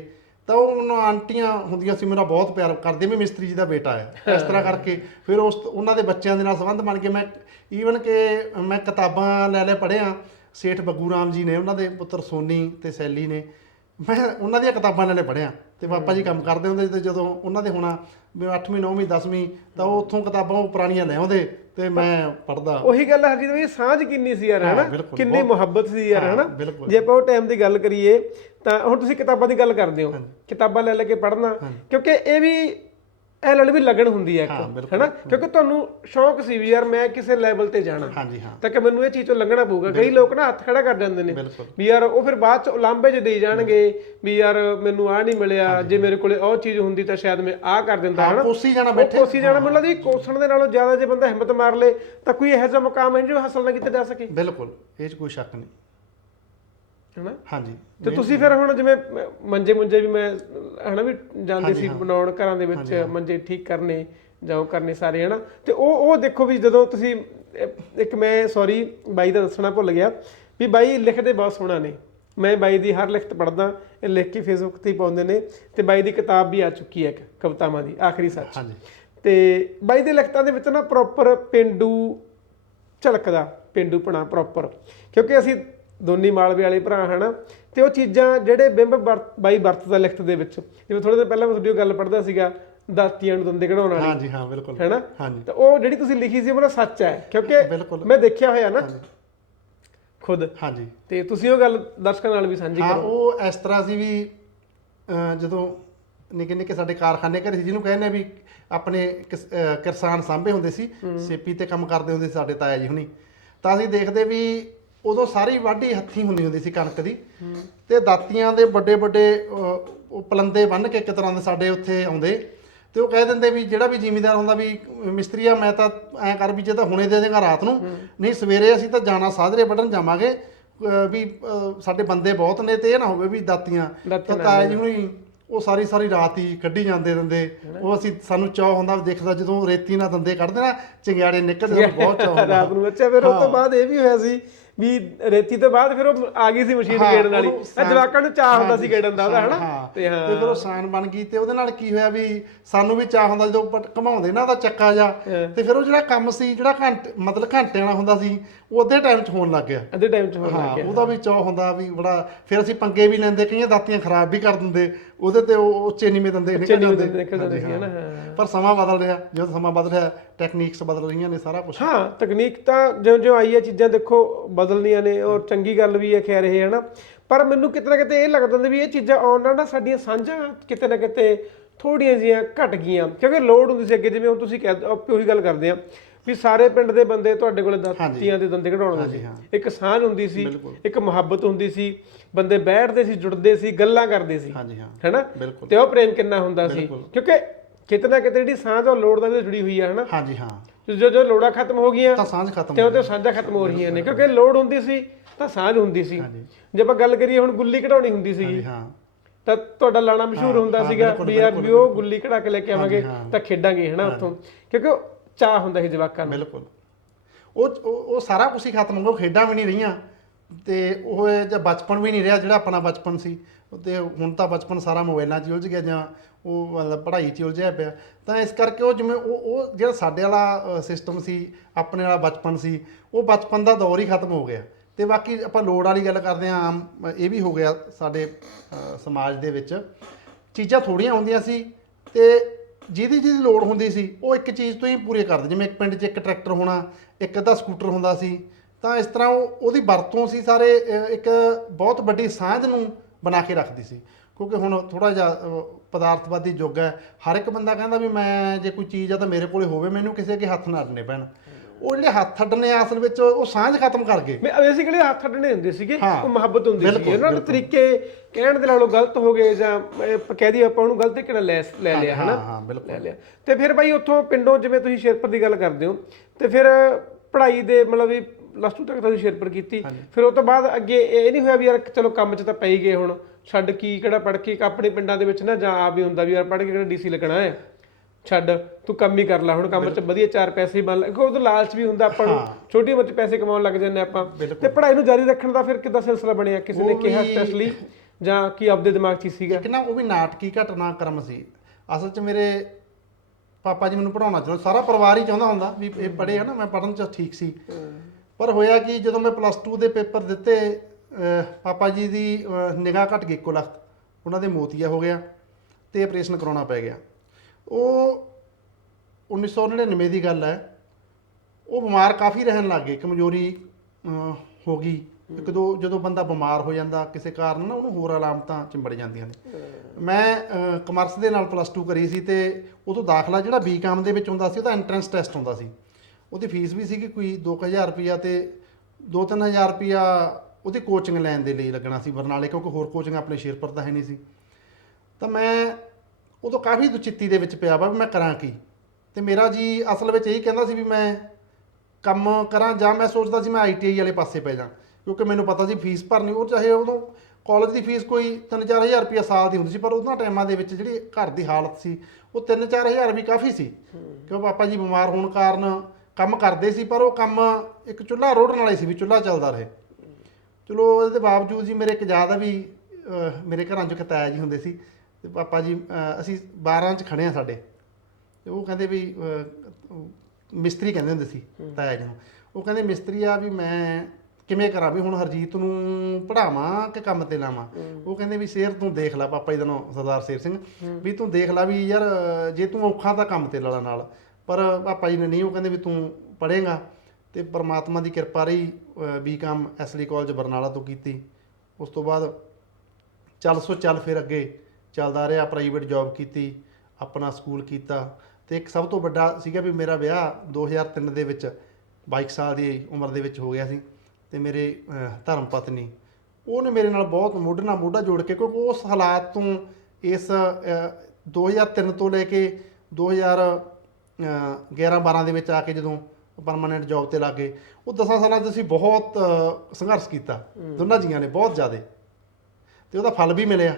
ਤਾਂ ਉਹ ਉਹਨਾਂ ਆਂਟੀਆਂ ਹੁੰਦੀਆਂ ਸੀ ਮੇਰਾ ਬਹੁਤ ਪਿਆਰ ਕਰਦੇ ਵੀ ਮਿਸਤਰੀ ਜੀ ਦਾ ਬੇਟਾ ਹੈ। ਇਸ ਤਰ੍ਹਾਂ ਕਰਕੇ ਫਿਰ ਉਸ ਉਹਨਾਂ ਦੇ ਬੱਚਿਆਂ ਦੇ ਨਾਲ ਸੰਬੰਧ ਬਣ ਕੇ ਮੈਂ ਈਵਨ ਕਿ ਮੈਂ ਕਿਤਾਬਾਂ ਲੈ ਲੈ ਪੜ੍ਹਿਆ ਸੇਠ ਬੱਗੂ ਰਾਮ ਜੀ ਨੇ ਉਹਨਾਂ ਦੇ ਪੁੱਤਰ ਸੋਨੀ ਤੇ ਸੈਲੀ ਨੇ ਮੈਂ ਉਹਨਾਂ ਦੀਆਂ ਕਿਤਾਬਾਂ ਲੈ ਲੈ ਪੜ੍ਹਿਆ ਤੇ ਪਾਪਾ ਜੀ ਕੰਮ ਕਰਦੇ ਹੁੰਦੇ ਤੇ ਜਦੋਂ ਉਹਨਾਂ ਦੇ ਹੋਣਾ ਵੀ 8ਵੀਂ 9ਵੀਂ 10ਵੀਂ ਤਾਂ ਉਹ ਉੱਥੋਂ ਕਿਤਾਬਾਂ ਉਹ ਪੁਰਾਣੀਆਂ ਲੈ ਆਉਂਦੇ ਤੇ ਮੈਂ ਪੜ੍ਹਦਾ। ਉਹੀ ਗੱਲ ਹੈ ਹਰਜੀਤ ਵੀ ਸਾਂਝ ਕਿੰਨੀ ਸੀ ਯਾਰ ਹਨਾ? ਕਿੰਨੀ ਮੁਹੱਬਤ ਸੀ ਯਾਰ ਹਨਾ। ਜੇ ਆਪਾਂ ਉਹ ਟਾਈਮ ਦੀ ਗੱਲ ਕਰੀਏ ਤਾਂ ਹੁਣ ਤੁਸੀਂ ਕਿਤਾਬਾਂ ਦੀ ਗੱਲ ਕਰਦੇ ਹੋ। ਕਿਤਾਬਾਂ ਲੈ ਲੈ ਕੇ ਪੜ੍ਹਨਾ ਕਿਉਂਕਿ ਇਹ ਵੀ ਇਹ ਲੜ ਵੀ ਲੱਗਣ ਹੁੰਦੀ ਹੈ ਇੱਕ। ਹਨਾ? ਕਿਉਂਕਿ ਤੁਹਾਨੂੰ ਸ਼ੌਕ ਸੀ ਵੀ ਯਾਰ ਮੈਂ ਕਿਸੇ ਲੈਵਲ ਤੇ ਜਾਣਾ। ਹਾਂਜੀ ਹਾਂ। ਤਾਂ ਕਿ ਮੈਨੂੰ ਇਹ ਚੀਜ਼ ਤੋਂ ਲੰਘਣਾ ਪਊਗਾ। ਕਈ ਲੋਕ ਨਾ ਹੱਥ ਖੜਾ ਕਰ ਜਾਂਦੇ ਨੇ। ਵੀ ਯਾਰ ਉਹ ਫਿਰ ਬਾਅਦ ਚ ਉਲਾਂਭੇ ਚ ਦੇਈ ਜਾਣਗੇ ਵੀ ਯਾਰ ਮੈਨੂੰ ਆ ਨਹੀਂ ਮਿਲਿਆ। ਜੇ ਮੇਰੇ ਕੋਲੇ ਉਹ ਚੀਜ਼ ਹੁੰਦੀ ਤਾਂ ਸ਼ਾਇਦ ਮੈਂ ਆ ਕਰ ਦਿੰਦਾ ਹਨਾ? ਕੋਸੀ ਜਾਣਾ ਬੈਠੇ। ਕੋਸੀ ਜਾਣਾ ਮੈਨੂੰ ਲੱਗਦਾ ਕੋਸਣ ਦੇ ਨਾਲੋਂ ਜ਼ਿਆਦਾ ਜੇ ਬੰਦਾ ਹਿੰਮਤ ਮਾਰ ਲੇ ਤਾਂ ਕੋਈ ਇਹੋ ਜਿਹਾ ਮੁਕਾਮ ਹੈ ਜੋ ਹਾਸਲ ਨਾ ਕੀਤਾ ਜਾ ਸਕੇ। ਬਿਲਕੁਲ। ਇਹ 'ਚ ਕੋਈ ਸ਼ੱਕ ਨਹੀਂ। ਹਨਾ? ਹਾਂਜੀ। ਤੇ ਤੁਸੀਂ ਫਿਰ ਹੁਣ ਜਿਵੇਂ ਮੰਜੇ ਮੁੰਜੇ ਵੀ ਮੈਂ ਹਨਾ ਵੀ ਜਾਂਦੇ ਸੀ ਬਣਾਉਣ ਘਰਾਂ ਦੇ ਵਿੱਚ ਮੰਜੇ ਠੀਕ ਕਰਨੇ ਜਾਂ ਉਹ ਕਰਨੇ ਸਾਰੇ ਹਨਾ? ਤੇ ਉਹ ਉਹ ਦੇਖੋ ਵੀ ਜਦੋਂ ਤੁਸੀਂ ਇੱਕ ਮੈਂ ਸੌਰੀ ਬਾਈ ਦਾ ਦੱਸਣਾ ਭੁੱਲ ਗਿਆ ਵੀ ਬਾਈ ਲਿਖਦੇ ਬਹੁਤ ਸੋਹਣਾ ਨੇ। ਮੈਂ ਬਾਈ ਦੀ ਹਰ ਲਿਖਤ ਪੜ੍ਹਦਾ ਇਹ ਲਿਖ ਕੇ ਫੇਸਬੁੱਕ ਤੇ ਪਾਉਂਦੇ ਨੇ ਤੇ ਬਾਈ ਦੀ ਕਿਤਾਬ ਵੀ ਆ ਚੁੱਕੀ ਹੈ ਇੱਕ ਕਵਿਤਾਵਾਂ ਦੀ ਆਖਰੀ ਸੱਚ। ਹਾਂਜੀ। ਤੇ ਬਾਈ ਦੇ ਲਿਖਤਾਂ ਦੇ ਵਿੱਚ ਨਾ ਪ੍ਰੋਪਰ ਪਿੰਡੂ ਝਲਕਦਾ ਪਿੰਡੂਪਣਾ ਪ੍ਰੋਪਰ ਕਿਉਂਕਿ ਅਸੀਂ ਦੋਨੀ ਮਾਲਵੇ ਵਾਲੇ ਭਰਾ ਹਨਾ? ਤੇ ਉਹ ਚੀਜ਼ਾਂ ਜਿਹੜੇ ਬਿੰਬ ਵਰਤ- ਬਾਈ ਵਰਤਦਾ ਲਿਖਤ ਦੇ ਵਿੱਚ ਜਿਵੇਂ ਥੋੜੇ ਦਿਨ ਪਹਿਲਾਂ ਮੈਂ ਤੁਹਾਡੀ ਉਹ ਗੱਲ ਪੜ੍ਹਦਾ ਸੀਗਾ ਦਾਤੀਆਂ ਨੂੰ ਦੰਦੇ ਕਢਾਉਣ ਵਾਲੀ। ਹਾਂਜੀ ਹਾਂ ਬਿਲਕੁਲ। ਹੈਨਾ? ਹਾਂਜੀ। ਤਾਂ ਉਹ ਜਿਹੜੀ ਤੁਸੀਂ ਲਿਖੀ ਸੀ ਉਹ ਨਾ ਸੱਚ ਹੈ ਕਿਉਂਕਿ ਮੈਂ ਦੇਖਿਆ ਹੋਇਆ ਨਾ ਖੁਦ। ਹਾਂਜੀ। ਤੇ ਤੁਸੀਂ ਉਹ ਗੱਲ ਦਰਸ਼ਕਾਂ ਨਾਲ ਵੀ ਸਾਂਝੀ ਹਾਂ ਕਰੋ। ਉਹ ਇਸ ਤਰ੍ਹਾਂ ਸੀ ਵੀ ਜਦੋਂ ਨਿੱਕੇ ਨਿੱਕੇ ਸਾਡੇ ਕਾਰਖਾਨੇ ਘਰੇ ਸੀ ਜਿਹਨੂੰ ਕਹਿੰਦੇ ਆ ਵੀ ਆਪਣੇ ਕਿਸਾਨ ਸਾਂਭੇ ਹੁੰਦੇ ਸੀ ਸੇਪੀ ਤੇ ਕੰਮ ਕਰਦੇ ਹੁੰਦੇ ਸੀ ਸਾਡੇ ਤਾਇਆ ਜੀ ਹੁਣੀ। ਤਾਂ ਅਸੀਂ ਦੇਖਦੇ ਵੀ ਉਦੋਂ ਸਾਰੀ ਵਾਢੀ ਹੱਥੀਂ ਹੁੰਦੀ ਹੁੰਦੀ ਸੀ ਕਣਕ ਦੀ। ਤੇ ਦਾਤੀਆਂ ਦੇ ਵੱਡੇ ਵੱਡੇ ਉਹ ਪਲੰਦੇ ਬੰਨ ਕੇ ਇੱਕ ਤਰ੍ਹਾਂ ਦੇ ਸਾਡੇ ਉੱਥੇ ਆਉਂਦੇ। ਤੇ ਉਹ ਕਹਿ ਦਿੰਦੇ ਵੀ ਜਿਹੜਾ ਵੀ ਜ਼ਿਮੀਂਦਾਰ ਹੁੰਦਾ ਵੀ ਮਿਸਤਰੀਆ ਮੈਂ ਤਾਂ ਐਂ ਕਰ ਵੀ ਜੇ ਤਾਂ ਹੁਣੇ ਦੇ ਦੇਗਾ ਰਾਤ ਨੂੰ। ਨਹੀਂ ਸਵੇਰੇ ਅਸੀਂ ਤਾਂ ਜਾਣਾ ਸਾਜਰੇ ਵੱਢਣ ਜਾਵਾਂਗੇ। ਵੀ ਸਾਡੇ ਬੰਦੇ ਬਹੁਤ ਨੇ ਤੇ ਇਹ ਨਾ ਹੋਵੇ ਵੀ ਦਾਤੀਆਂ। ਤਾਂ ਤਾਇਆ ਜੀ ਹੁਣੀ ਉਹ ਸਾਰੀ ਸਾਰੀ ਰਾਤ ਹੀ ਕੱਢੀ ਜਾਂਦੇ ਦਿੰਦੇ। ਉਹ ਅਸੀਂ ਸਾਨੂੰ ਚਾਹ ਹੁੰਦਾ ਦੇਖਦਾ ਜਦੋਂ ਰੇਤੀ ਨਾਲ ਦੰਦੇ ਕੱਢਦੇ ਨਾ ਚਿੰਗਿਆੜੇ ਨਿਕਲਦੇ ਬਹੁਤ ਚਾਹ ਹੁੰਦਾ। ਰਾਤ ਨੂੰ ਬੱਚਾ ਫਿਰ ਉਸ ਤੋਂ ਬਾਅਦ ਇਹ ਵੀ ਹੋਇਆ ਸੀ ਵੀ ਰੇਤੀ ਤੋਂ ਬਾਅਦ ਫਿਰ ਉਹ ਆ ਗਈ ਸੀ ਮਸ਼ੀਨ ਹਾਂ, ਗੇੜਨ ਵਾਲੀ। ਉਹਨੂੰ ਇਹ ਜਵਾਕਾਂ ਨੂੰ ਚਾਹ ਹੁੰਦਾ ਸੀ ਗੇੜਨ ਦਾ ਉਹਦਾ ਹਨਾ? ਤੇ ਹਾਂ। ਤੇ ਫਿਰ ਉਹ ਸਾਨ ਬਣ ਗਈ ਤੇ ਉਹਦੇ ਨਾਲ ਕੀ ਹੋਇਆ ਵੀ ਸਾਨੂੰ ਵੀ ਚਾਹ ਹੁੰਦਾ ਜਦੋਂ ਪਟ- ਘੁਮਾਉਂਦੇ ਨਾ ਉਹਦਾ ਚੱਕਾ ਜਾ ਤੇ ਫਿਰ ਉਹ ਜਿਹੜਾ ਕੰਮ ਸੀ ਜਿਹੜਾ ਘੰਟੇ ਮਤਲਬ ਘੰਟੇ ਵਾਲਾ ਹੁੰਦਾ ਸੀ ਉਹ ਅੱਧੇ ਟਾਈਮ 'ਚ ਹੋਣ ਲੱਗ ਗਿਆ। ਅੱਧੇ ਟਾਈਮ ਚ ਹੋਣ ਲੱਗ ਗਿਆ ਉਹਦਾ ਵੀ ਚਾਹ ਹੁੰਦਾ ਵੀ ਬੜਾ ਫਿਰ ਅਸੀਂ ਪੰਗੇ ਵੀ ਲੈਂਦੇ ਕਈਆਂ ਦਾਤੀਆਂ ਖਰਾਬ ਵੀ ਕਰ ਦਿੰਦੇ। ਉਹਦੇ ਤੇ ਉਹ ਉੱਚੇ ਨੀਵੇਂ ਦੰਦੇ ਨਿਕਲ ਜਾਂਦੇ। ਨਿਕਲ ਜਾਂਦੇ ਸੀ। ਹਨਾ। ਪਰ ਸਮਾਂ ਬਦਲ ਰਿਹਾ ਜਦੋਂ ਸਮਾਂ ਬਦਲ ਰਿਹਾ ਟੈਕਨੀਕਸ ਬਦਲ ਰਹੀਆਂ ਨੇ ਸਾਰਾ ਕੁਝ ਹਾਂ ਤਕਨੀਕ ਤਾਂ ਜਿਉਂ ਜਿਉਂ ਆਈ ਹੈ ਚੀਜ਼ਾਂ ਦੇਖੋ ਬਦਲਣੀਆਂ ਨੇ ਔਰ ਚੰਗੀ ਗੱਲ ਵੀ ਹੈ ਖੈਰ ਇਹ ਹਨਾ। ਪਰ ਮੈਨੂੰ ਕਿਤੇ ਨਾ ਕਿਤੇ ਇਹ ਲੱਗਦਾ ਹੁੰਦਾ ਵੀ ਇਹ ਚੀਜ਼ਾਂ ਆਉਣ ਨਾਲ ਨਾ ਸਾਡੀਆਂ ਸਾਂਝਾਂ ਕਿਤੇ ਨਾ ਕਿਤੇ ਥੋੜੀਆਂ ਜੀਆਂ ਘਟ ਗਈਆਂ। ਕਿਉਂਕਿ ਲੋੜ ਹੁੰਦੀ ਸੀ ਅੱਗੇ ਜਿਵੇਂ ਹੁਣ ਤੁਸੀਂ ਕਹਿ ਉਹੀ ਗੱਲ ਕਰਦੇ ਆ ਵੀ ਸਾਰੇ ਪਿੰਡ ਦੇ ਬੰਦੇ ਤੁਹਾਡੇ ਕੋਲੇ ਦਾਤੀਆਂ ਦੇ ਦੰਦੇ ਕਢਾਉਣ ਦੇ ਸੀ। ਇੱਕ ਸਾਂਝ ਹੁੰਦੀ ਸੀ ਇੱਕ ਮੁਹੱਬਤ ਹੁੰਦੀ ਸੀ। ਬੰਦੇ ਬੈਠਦੇ ਸੀ ਜੁੜਦੇ ਸੀ ਗੱਲਾਂ ਕਰਦੇ ਸੀ। ਹਾਂਜੀ ਹਾਂ। ਹੈਨਾ? ਬਿਲਕੁਲ। ਤੇ ਉਹ ਪ੍ਰੇਮ ਕਿੰਨਾ ਹੁੰਦਾ ਸੀ। ਕਿਉਂਕਿ ਕਿਤੇ ਨਾ ਕਿਤੇ ਜਿਹੜੀ ਸਾਂਝ ਉਹ ਲੋੜ ਨਾਲ ਜੁੜੀ ਹੋਈ ਹੈ ਹਨਾ? ਹਾਂਜੀ ਹਾਂ। ਜੋ ਜੋ ਲੋੜਾਂ ਖਤਮ ਹੋ ਗਈਆਂ ਤਾਂ ਸਾਂਝ ਖਤਮ ਤੇ ਉਹਦੇ ਸਾਂਝਾਂ ਖਤਮ ਹੋ ਰਹੀਆਂ ਨੇ। ਕਿਉਂਕਿ ਲੋੜ ਹੁੰਦੀ ਸੀ ਤਾਂ ਸਾਂਝ ਹੁੰਦੀ ਸੀ। ਜੇ ਆਪਾਂ ਗੱਲ ਕਰੀਏ ਹੁਣ ਗੁੱਲੀ ਕਢਾਉਣੀ ਹੁੰਦੀ ਸੀਗੀ ਹਾਂਜੀ ਹਾਂ। ਤਾਂ ਤੁਹਾਡਾ ਲਾਣਾ ਮਸ਼ਹੂਰ ਹੁੰਦਾ ਸੀਗਾ ਵੀ ਯਾਰ ਵੀ ਉਹ ਗੁੱਲੀ ਕਢਾ ਕੇ ਲੈ ਕੇ ਆਵਾਂਗੇ ਤਾਂ ਖੇਡਾਂਗੇ ਹਨਾ ਉੱਥੋਂ। ਕਿਉਂਕਿ ਉਹ ਚਾਹ ਹੁੰਦਾ ਸੀ ਜਵਾਕਾਂ ਨੂੰ। ਬਿਲਕੁਲ। ਉਹ ਉਹ ਉਹ ਸਾਰਾ ਕੁਝ ਹੀ ਖਤਮ ਹੋ ਗਿਆ ਉਹ ਖੇਡਾਂ ਵੀ ਨਹੀਂ ਰਹੀਆਂ। ਤੇ ਉਹ ਇਹ ਜਿਹਾ ਬਚਪਨ ਵੀ ਨਹੀਂ ਰਿਹਾ ਜਿਹੜਾ ਆਪਣਾ ਬਚਪਨ ਸੀ। ਤੇ ਹੁਣ ਤਾਂ ਬਚਪਨ ਸਾਰਾ ਮੋਬਾਈਲਾਂ 'ਚ ਹੀ ਉਲਝ ਗਿਆ ਜਾਂ ਉਹ ਮਤਲਬ ਪੜ੍ਹਾਈ 'ਚ ਹੀ ਉਲਝਿਆ ਪਿਆ। ਤਾਂ ਇਸ ਕਰਕੇ ਉਹ ਜਿਵੇਂ ਉਹ ਉਹ ਜਿਹੜਾ ਸਾਡੇ ਵਾਲਾ ਸਿਸਟਮ ਸੀ ਆਪਣੇ ਵਾਲਾ ਬਚਪਨ ਸੀ ਉਹ ਬਚਪਨ ਦਾ ਦੌਰ ਹੀ ਖਤਮ ਹੋ ਗਿਆ। ਤੇ ਬਾਕੀ ਆਪਾਂ ਲੋੜ ਵਾਲੀ ਗੱਲ ਕਰਦੇ ਹਾਂ ਆਮ ਇਹ ਵੀ ਹੋ ਗਿਆ ਸਾਡੇ ਅ, ਸਮਾਜ ਦੇ ਵਿੱਚ। ਚੀਜ਼ਾਂ ਥੋੜੀਆਂ ਹੁੰਦੀਆਂ ਸੀ ਤੇ ਜਿਹਦੀ ਜਿਹਦੀ ਲੋੜ ਹੁੰਦੀ ਸੀ ਉਹ ਇੱਕ ਚੀਜ਼ ਤੋਂ ਹੀ ਪੂਰੀ ਕਰਦੇ। ਜਿਵੇਂ ਇੱਕ ਪਿੰਡ 'ਚ ਇੱਕ ਟਰੈਕਟਰ ਹੋਣਾ ਇੱਕ ਅੱਧਾ ਸਕੂਟਰ ਹੁੰਦਾ ਸੀ ਤਾਂ ਇਸ ਤਰ੍ਹਾਂ ਉਹ ਉਹਦੀ ਵਰਤੋਂ ਸੀ ਸਾਰੇ ਇੱਕ ਬਹੁਤ ਵੱਡੀ ਸਾਂਝ ਨੂੰ ਬਣਾ ਕੇ ਰੱਖਦੀ ਸੀ। ਕਿਉਂਕਿ ਹੁਣ ਥੋੜਾ ਜਿਹਾ ਪਦਾਰਥਵਾਦੀ ਯੁੱਗ ਹੈ। ਹਰ ਇੱਕ ਬੰਦਾ ਕਹਿੰਦਾ ਵੀ ਮੈਂ ਜੇ ਕੋਈ ਚੀਜ਼ ਆ ਤਾਂ ਮੇਰੇ ਕੋਲੇ ਹੋਵੇ ਮੈਨੂੰ ਕਿਸੇ ਅੱਗੇ ਹੱਥ ਨਾ ਅੱਡਣੇ ਪੈਣ। ਉਹ ਜਿਹੜੇ ਹੱਥ ਅੱਡਣੇ ਆ ਅਸਲ ਵਿੱਚ ਉਹ ਸਾਂਝ ਖਤਮ ਕਰ ਗਏ। ਮੈਂ ਬੇਸਿਕਲੀ ਹੱਥ ਅੱਡਣੇ ਹੁੰਦੇ ਸੀਗੇ। ਉਹ ਮੁਹੱਬਤ ਹੁੰਦੀ ਸੀ ਉਹਨਾਂ ਦੇ ਤਰੀਕੇ ਕਹਿਣ ਦੇ ਨਾਲੋਂ ਗਲਤ ਹੋ ਗਏ ਜਾਂ ਕਹਿ ਦਈਏ ਆਪਾਂ ਉਹਨੂੰ ਗਲਤ ਤਰੀਕੇ ਨਾਲ ਲੈ ਲੈ ਲਿਆ ਹਨਾ? ਹਾਂ ਬਿਲਕੁਲ। ਲੈ ਲਿਆ। ਤੇ ਫਿਰ ਬਾਈ ਉੱਥੋਂ ਪਿੰਡੋਂ ਜਿਵੇਂ ਤੁਸੀਂ ਸ਼ੇਰਪੁਰ ਦੀ ਗੱਲ ਕਰਦੇ ਹੋ ਤੇ ਫਿਰ ਪੜ੍ਹਾਈ ਦੇ ਮਤਲਬ ਵੀ ਪਲੱਸ 2 ਤੱਕ ਤੁਸੀਂ ਸ਼ੇਰਪੁਰ ਕੀਤੀ। ਫਿਰ ਉਸ ਤੋਂ ਬਾਅਦ ਅੱਗੇ ਇਹ ਨਹੀਂ ਹੋਇਆ ਵੀ ਯਾਰ ਚਲੋ ਕੰਮ 'ਚ ਤਾਂ ਪਈ ਗਏ ਹੁਣ। ਛੱਡ ਕੀ ਕਿਹੜਾ ਪੜ੍ਹ ਕੇ ਆਪਣੇ ਪਿੰਡਾਂ ਦੇ ਵਿੱਚ ਨਾ ਜਾਂ ਆ ਵੀ ਹੁੰਦਾ ਵੀ ਯਾਰ ਪੜ੍ਹ ਕੇ ਕਿਹੜਾ ਡੀਸੀ ਲੱਗਣਾ ਹੈ। ਛੱਡ ਤੂੰ ਕੰਮ ਹੀ ਕਰ ਲੈ। ਹੁਣ ਕੰਮ 'ਚ ਵਧੀਆ ਚਾਰ ਪੈਸੇ ਬਣ ਲੈ। ਕਿਉਂਕਿ ਉਦੋਂ ਲਾਲਚ ਵੀ ਹੁੰਦਾ ਆਪਾਂ ਨੂੰ। ਛੋਟੀ 'ਚ ਪੈਸੇ ਕਮਾਉਣ ਲੱਗ ਜਾਂਦੇ ਆਪਾਂ। ਤੇ ਪੜ੍ਹਾਈ ਨੂੰ ਜਾਰੀ ਰੱਖਣ ਦਾ ਫਿਰ ਕਿੱਦਾਂ ਸਿਲਸਿਲਾ ਬਣਿਆ? ਕਿਸੇ ਨੇ ਉਹ ਕਿਹਾ ਸਪੈਸ਼ਲੀ ਜਾਂ ਕੀ ਆਪਦੇ ਦਿਮਾਗ 'ਚ ਸੀਗਾ? ਇੱਕ ਨਾ ਉਹ ਵੀ ਨਾਟਕੀ ਘਟਨਾ ਕਰਮ ਸੀ। ਅਸਲ 'ਚ ਮੇਰੇ ਪਾਪਾ ਜੀ ਮੈਨੂੰ ਪੜਾਉਣਾ ਚਾਹੁੰਦੇ। ਸਾਰਾ ਪਰਿਵਾਰ ਹੀ ਚਾਹੁੰਦਾ ਹੁੰਦਾ ਵੀ ਇਹ ਪੜ੍ਹੇ ਆ ਨਾ ਮੈਂ ਪੜ੍ਹਨ 'ਚ ਠੀਕ ਸੀ। ਪਰ ਹੋਇਆ ਕਿ, ਜਦੋਂ ਮੈਂ ਪਲੱਸ 2 ਦੇ ਪੇਪਰ ਦਿੱਤੇ ਪਾਪਾ ਜੀ ਦੀ ਨਿਗਾਹ ਘਟ ਗਈ ਇੱਕੋ ਲਖਤ ਉਹਨਾਂ ਦੇ ਮੋਤੀਆ ਹੋ ਗਿਆ ਤੇ ਆਪਰੇਸ਼ਨ ਕਰਾਉਣਾ ਪੈ ਗਿਆ। ਉਹ 1999 ਦੀ ਗੱਲ ਹੈ। ਉਹ ਬਿਮਾਰ ਕਾਫੀ ਰਹਿਣ ਲੱਗ ਗਏ, ਕਮਜ਼ੋਰੀ ਹੋ ਗਈ। ਇੱਕ ਦੋ, ਜਦੋਂ ਬੰਦਾ ਬਿਮਾਰ ਹੋ ਜਾਂਦਾ, ਕਿਸੇ ਕਾਰਨ ਨਾ ਉਹਨੂੰ ਹੋਰ ਅਲਾਮਤਾਂ ਚਿੰਬੜ ਜਾਂਦੀਆਂ ਨੇ। ਮੈਂ ਕਮਰਸ ਦੇ ਨਾਲ ਪਲੱਸ 2 ਕਰੀ ਸੀ ਤੇ ਉਦੋਂ ਦਾਖਲਾ ਜਿਹੜਾ ਬੀਕਾਮ ਦੇ ਵਿੱਚ ਹੁੰਦਾ ਸੀ, ਉਹਦਾ ਐਂਟਰੈਂਸ ਟੈਸਟ ਹੁੰਦਾ ਸੀ। ਉਹਦੀ ਫੀਸ ਵੀ ਸੀਗੀ ਕੋਈ 2000 ਰੁਪਿਆ ਤੇ 2-3000 ਰੁਪਿਆ ਉਹਦੀ ਕੋਚਿੰਗ ਲੈਣ ਦੇ ਲਈ ਲੱਗਣਾ ਸੀ ਬਰਨਾਲੇ ਕਿਉਂਕਿ ਹੋਰ ਕੋਚਿੰਗ ਆਪਣੇ ਸ਼ੇਰਪੁਰ ਤਾਂ ਹੈ ਨਹੀਂ ਸੀ। ਤਾਂ ਮੈਂ ਉਦੋਂ ਕਾਫੀ ਦੁਚਿੱਤੀ ਦੇ ਵਿੱਚ ਪਿਆ ਵਾ ਵੀ ਮੈਂ ਕਰਾਂ ਕੀ। ਤੇ ਮੇਰਾ ਜੀ ਅਸਲ ਵਿੱਚ ਇਹੀ ਕਹਿੰਦਾ ਸੀ ਵੀ ਮੈਂ ਕੰਮ ਕਰਾਂ ਜਾਂ ਮੈਂ ਸੋਚਦਾ ਸੀ ਮੈਂ ਆਈਟੀਆਈ ਵਾਲੇ ਪਾਸੇ ਪੈ ਜਾ ਕਿਉਂਕਿ ਮੈਨੂੰ ਪਤਾ ਸੀ ਫੀਸ ਭਰਨੀ ਉਹ ਚਾਹੇ ਉਦੋਂ ਕਾਲਜ ਦੀ ਫੀਸ ਕੋਈ 3-4000 ਰੁਪਇਆ ਸਾਲ ਦੀ ਹੁੰਦੀ ਸੀ ਪਰ ਉਹਨਾਂ ਟਾਈਮਾਂ ਦੇ ਵਿੱਚ ਜਿਹੜੀ ਘਰ ਦੀ ਹਾਲਤ ਸੀ ਉਹ 3-4000 ਵੀ ਕਾਫੀ ਸੀ। ਕਿਉਂ ਪਾਪਾ ਜੀ ਬਿਮਾਰ ਹੋਣ ਕਾਰਨ ਕੰਮ ਕਰਦੇ ਸੀ ਪਰ ਉਹ ਕੰਮ ਇੱਕ ਚੁੱਲ੍ਹਾ ਰੋੜਨ ਵਾਲੇ ਸੀ ਵੀ ਚੁੱਲ੍ਹਾ ਚੱਲਦਾ ਰਹੇ। ਚਲੋ ਉਹਦੇ ਬਾਵਜੂਦ ਜੀ ਮੇਰੇ ਇੱਕ ਯਾਦ ਆ ਵੀ ਅਹ, ਮੇਰੇ ਘਰਾਂ 'ਚ ਇੱਕ ਤਾਇਆ ਜੀ ਹੁੰਦੇ ਸੀ ਤੇ ਪਾਪਾ ਜੀ ਅਹ, ਅਸੀਂ 12 'ਚ ਖੜੇ ਆ ਸਾਡੇ। ਤੇ ਉਹ ਕਹਿੰਦੇ ਵੀ ਅਹ, ਮਿਸਤਰੀ ਕਹਿੰਦੇ ਹੁੰਦੇ ਸੀ ਤਾਇਆ ਜੀ ਨੂੰ। ਉਹ ਕਹਿੰਦੇ ਮਿਸਤਰੀ ਆ ਵੀ ਮੈਂ ਕਿਵੇਂ ਕਰਾਂ? ਵੀ ਹੁਣ ਹਰਜੀਤ ਨੂੰ ਪੜਾਵਾਂ ਕਿ ਕੰਮ ਤੇ ਲਾਵਾਂ? ਉਹ ਕਹਿੰਦੇ ਵੀ ਸ਼ੇਰ ਤੂੰ ਦੇਖ ਲੈ ਪਾਪਾ ਜੀ ਦਾ ਨਾਮ ਸਰਦਾਰ ਸ਼ੇਰ ਸਿੰਘ। ਵੀ ਤੂੰ ਦੇਖ ਲੈ ਵੀ ਯਾਰ ਅਹ, ਜੇ ਤੂੰ ਔਖਾ ਤਾਂ ਕੰਮ ਤੇ ਲਾ ਨਾਲ। ਪਰ ਪਾਪਾ ਜੀ ਨੇ ਨਹੀਂ ਉਹ ਕਹਿੰਦੇ ਵੀ ਤੂੰ ਪੜ੍ਹੇਗਾ ਤੇ ਪਰਮਾਤਮਾ ਦੀ ਕਿਰਪਾ ਰਹੀ ਬੀਕਾਮ ਐਸਲੀ ਕਾਲਜ ਬਰਨਾਲਾ ਤੋਂ ਕੀਤੀ। ਉਸ ਤੋਂ ਬਾਅਦ ਚੱਲ ਸੋ ਚੱਲ ਫਿਰ ਅੱਗੇ ਚੱਲਦਾ ਰਿਹਾ ਪ੍ਰਾਈਵੇਟ ਜੌਬ ਕੀਤੀ ਆਪਣਾ ਸਕੂਲ ਕੀਤਾ ਤੇ ਇੱਕ ਸਭ ਤੋਂ ਵੱਡਾ ਸੀਗਾ ਵੀ ਮੇਰਾ ਵਿਆਹ 2003 ਦੇ ਵਿੱਚ 22 ਸਾਲ ਦੀ ਉਮਰ ਦੇ ਵਿੱਚ ਹੋ ਗਿਆ ਸੀ ਤੇ ਮੇਰੇ ਧਰਮ ਪਤਨੀ ਉਹਨੇ ਮੇਰੇ ਨਾਲ ਬਹੁਤ ਮੋਢੇ ਨਾਲ ਮੋਢਾ ਜੋੜ ਕੇ ਕਿਉਂਕਿ ਉਸ ਹਾਲਾਤ ਤੋਂ ਇਸ ਅਹ, 2003 ਤੋਂ ਲੈ ਕੇ 2011-12 ਦੇ ਵਿੱਚ ਆ ਕੇ ਜਦੋਂ ਪਰਮਾਨੈਂਟ ਜੌਬ ਤੇ ਲੱਗੇ ਉਹ 10 ਸਾਲਾਂ 'ਚ ਅਸੀਂ ਬਹੁਤ ਅਹ, ਸੰਘਰਸ਼ ਕੀਤਾ। ਦੋਨਾਂ ਜੀਆਂ ਨੇ ਬਹੁਤ ਜ਼ਿਆਦਾ। ਤੇ ਉਹਦਾ ਫਲ ਵੀ ਮਿਲਿਆ।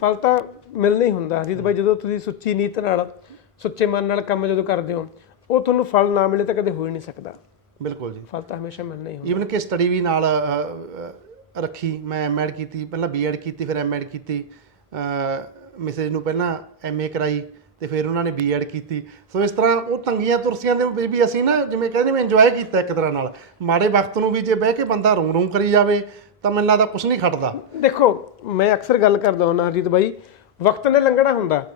ਫਲ ਤਾਂ ਮਿਲਣਾ ਹੀ ਹੁੰਦਾ। ਹਰਜੀਤ ਭਾਈ ਜਦੋਂ ਤੁਸੀਂ ਸੁੱਚੀ ਨੀਤ ਨਾਲ ਸੁੱਚੇ ਮਨ ਨਾਲ ਕੰਮ ਜਦੋਂ ਕਰਦੇ ਹੋ ਉਹ ਤੁਹਾਨੂੰ ਫਲ ਨਾ ਮਿਲੇ ਤਾਂ ਕਦੇ ਹੋ ਹੀ ਨਹੀਂ ਸਕਦਾ। ਬਿਲਕੁਲ ਜੀ। ਫਲ ਤਾਂ ਹਮੇਸ਼ਾ ਮਿਲਣਾ ਹੀ ਹੁੰਦਾ। ਈਵਨ ਕਿ ਸਟੱਡੀ ਵੀ ਨਾਲ ਅਹ, ਅਹ, ਰੱਖੀ। ਮੈਂ ਐਮਐਡ ਕੀਤੀ ਪਹਿਲਾਂ ਬੀਐਡ ਕੀਤੀ ਫਿਰ ਐਮਐਡ ਕੀਤੀ। ਮਿਸੇਜ ਨੂੰ ਪਹਿਲਾਂ ਐਮਏ ਕਰਾਈ। ਤੇ ਫਿਰ ਉਹਨਾਂ ਨੇ ਬੀਐਡ ਕੀਤੀ। ਸੋ ਇਸ ਤਰ੍ਹਾਂ ਉਹ ਤੰਗੀਆਂ ਤੁਰਸੀਆਂ ਦੇ ਵਿੱਚ ਵੀ ਅਸੀਂ ਨਾ ਜਿਵੇਂ ਕਹਿੰਦੇ ਮੈਂ ਇੰਜੋਏ ਕੀਤਾ ਇੱਕ ਤਰ੍ਹਾਂ ਨਾਲ। ਮਾੜੇ ਵਕਤ ਨੂੰ ਵੀ ਜੇ ਬਹਿ ਕੇ ਬੰਦਾ ਰੂੰ ਰੂੰ ਕਰੀ ਜਾਵੇ ਤਾਂ ਮੈਨੂੰ ਲੱਗਦਾ ਕੁਝ ਨਹੀਂ ਖਟਦਾ। ਦੇਖੋ ਮੈਂ ਅਕਸਰ ਗੱਲ ਕਰਦਾ ਹੁੰਦਾ ਹਰਜੀਤ ਭਾਈ ਵਕਤ ਨੇ ਲੰਘਣਾ ਹੁੰਦਾ।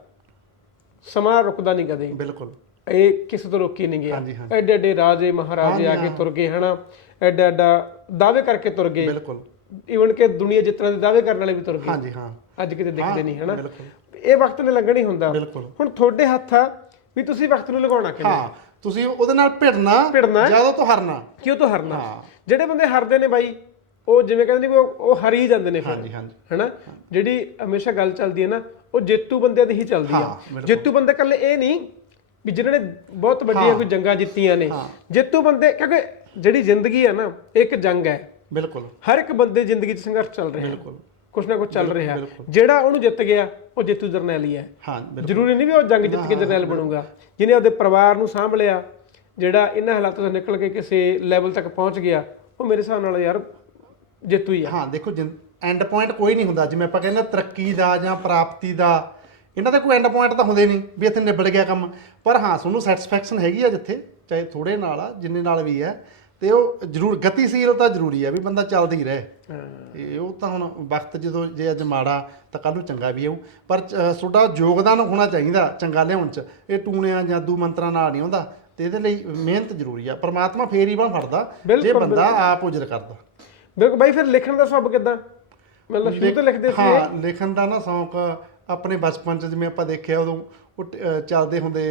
ਸਮਾਂ ਰੁਕਦਾ ਨਹੀਂ ਕਦੇ। ਬਿਲਕੁਲ। ਇਹ ਕਿਸੇ ਤੋਂ ਰੋਕੀ ਨਹੀਂ ਗਿਆ। ਐਡੇ ਐਡੇ ਰਾਜੇ ਮਹਾਰਾਜੇ ਆ ਕੇ ਤੁਰ ਗਏ ਹਨਾ? ਐਡਾ ਐਡਾ ਦਾਅਵੇ ਕਰਕੇ ਤੁਰ ਗਏ। ਬਿਲਕੁਲ। ਈਵਨ ਕਿ ਦੁਨੀਆ ਤਰ੍ਹਾਂ ਦੇ ਦਾਅਵੇ ਕਰਨ ਵਾਲੇ ਵੀ ਤੁਰ ਗਏ। ਹਾਂਜੀ ਹਾਂ। ਅੱਜ ਕਿਤੇ ਦਿਖਦੇ ਨਹੀਂ ਹਨਾ? ਇਹ ਵਕਤ ਨੇ ਲੰਘਣਾ ਹੁੰਦਾ। ਬਿਲਕੁਲ। ਹੁਣ ਤੁਹਾਡੇ ਹੱਥ ਆ ਵੀ ਤੁਸੀਂ ਵਕਤ ਨੂੰ ਲਗਾਉਣਾ ਕਿਵੇਂ? ਹਾਂ ਤੁਸੀਂ ਉਹਦੇ ਨਾਲ ਭਿੜਨਾ ਭਿੜਨਾ। ਜ਼ਿਆਦਾ ਤੋਂ ਹਰਨਾ। ਕਿਉਂ ਤੋਂ ਹਰਨਾ। ਜਿਹੜੇ ਬੰਦੇ ਹਰਦੇ ਨੇ ਬਾਈ ਉਹ ਜਿਵੇਂ ਕਹਿੰਦੇ ਨੇ ਵੀ ਉਹ ਉਹ ਹਾਰ ਹੀ ਜਾਂਦੇ ਨੇ ਫਿਰ। ਹਾਂਜੀ ਹਾਂਜੀ। ਹੈਨਾ? ਜਿਹੜੀ ਹਮੇਸ਼ਾ ਗੱਲ ਚੱਲਦੀ ਹੈ ਨਾ ਉਹ ਜੇਤੂ ਬੰਦਿਆਂ ਦੀ ਹੀ ਚੱਲਦੀ ਹਾਂ, ਆ ਬਿਲਕੁਲ। ਜੇਤੂ ਬੰਦੇ ਇਕੱਲੇ ਇਹ ਨਹੀਂ ਵੀ ਜਿਨ੍ਹਾਂ ਨੇ ਬਹੁਤ ਵੱਡੀਆਂ ਕੋਈ ਜੰਗਾਂ ਜਿੱਤੀਆਂ ਨੇ। ਜੇਤੂ ਬੰਦੇ ਕਿਉਂਕਿ ਜਿਹੜੀ ਜ਼ਿੰਦਗੀ ਹੈ ਨਾ ਇਹ ਇੱਕ ਜੰਗ ਹੈ। ਬਿਲਕੁਲ। ਹਰ ਇੱਕ ਬੰਦੇ ਜ਼ਿੰਦਗੀ 'ਚ ਸੰਘਰਸ਼ ਚੱਲ ਰਿਹਾ। ਬਿਲਕੁਲ। ਕੁਛ ਨਾ ਕੁਛ ਚੱਲ ਰਿਹਾ। ਜਿਹੜਾ ਉਹਨੂੰ ਜਿੱਤ ਗਿਆ ਉਹ ਜੇਤੂ ਜਰਨੈਲ ਹੀ। ਹੈ ਹਾਂ ਜ਼ਰੂਰੀ ਨਹੀਂ ਵੀ ਉਹ ਜੰਗ ਜਿੱਤ ਕੇ ਜਰਨੈਲ ਬਣੂਗਾ। ਜਿਹਨੇ ਆਪਦੇ ਪਰਿਵਾਰ ਨੂੰ ਸਾਂਭ ਲਿਆ ਜਿਹੜਾ ਇਹਨਾਂ ਹਾਲਾਤਾਂ ਤੋਂ ਨਿਕਲ ਕੇ ਕਿਸੇ ਲੈਵਲ ਤੱਕ ਪਹੁੰਚ ਗਿਆ ਉਹ ਮੇਰੇ ਹਿਸਾਬ ਨਾਲ ਯਾਰ ਜੇਤੂ ਹੀ ਆ। ਹਾਂ ਦੇਖੋ ਐਂਡ ਪੁਆਇੰਟ ਕੋਈ ਨਹੀਂ ਹੁੰਦਾ। ਜਿਵੇਂ ਆਪਾਂ ਕਹਿੰਦੇ ਤਰੱਕੀ ਦਾ ਜਾਂ ਪ੍ਰਾਪਤੀ ਦਾ ਇਹਨਾਂ ਦਾ ਕੋਈ ਐਂਡ ਪੁਆਇੰਟ ਤਾਂ ਹੁੰਦੇ ਨਹੀਂ ਵੀ ਇੱਥੇ ਨਿਬੜ ਗਿਆ ਕੰਮ। ਪਰ ਹਾਂ ਤੁਹਾਨੂੰ ਸੈਟੀਸਫੈਕਸ਼ਨ ਹੈਗੀ ਆ ਜਿੱਥੇ ਚਾਹੇ ਥੋੜੇ ਨਾਲ ਆ ਜਿੰਨੇ ਨਾਲ ਵੀ ਹੈ। ਤੇ ਉਹ ਜ਼ਰੂਰ ਗਤੀਸ਼ੀਲਤਾ ਜ਼ਰੂਰੀ ਹੈ ਵੀ ਬੰਦਾ ਚੱਲਦਾ ਹੀ ਰਹੇ। ਤੇ ਉਹ ਤਾਂ ਹੁਣ ਵਕਤ ਜਦੋਂ ਜੇ ਅੱਜ ਮਾੜਾ ਤਾਂ ਕੱਲ ਨੂੰ ਚੰਗਾ ਵੀ ਆਊ। ਪਰ ਤੁਹਾਡਾ ਯੋਗਦਾਨ ਹੋਣਾ ਚਾਹੀਦਾ ਚੰਗਾ ਲਿਆਉਣ ਚ। ਇਹ ਟੂਣਿਆਂ ਜਾਦੂ ਮੰਤਰਾਂ ਨਾਲ ਨਹੀਂ ਆਉਂਦਾ ਤੇ ਇਹਦੇ ਲਈ ਮਿਹਨਤ ਜ਼ਰੂਰੀ ਆ। ਪਰਮਾਤਮਾ ਫੇਰ ਹੀ ਬਾਹ ਫੜਦਾ ਜੇ ਬੰਦਾ ਆਪ ਉਜਰ ਕਰਦਾ। ਬਿਲਕੁਲ ਬਾਈ ਫਿਰ ਲਿਖਣ ਦਾ ਸਬਬ ਕਿਦਾਂ? ਮਤਲਬ ਸ਼ੁਰੂ ਤੋਂ ਲਿਖਦੇ ਸੀ ਹਾਂ ਲਿਖਣ ਦਾ ਨਾ ਸ਼ੌਂਕ ਆਪਣੇ ਬਚਪਨ ਚ ਜਿਵੇਂ ਆਪਾਂ ਦੇਖਿਆ ਉਦੋਂ ਉਹ ਚੱਲਦੇ ਹੁੰਦੇ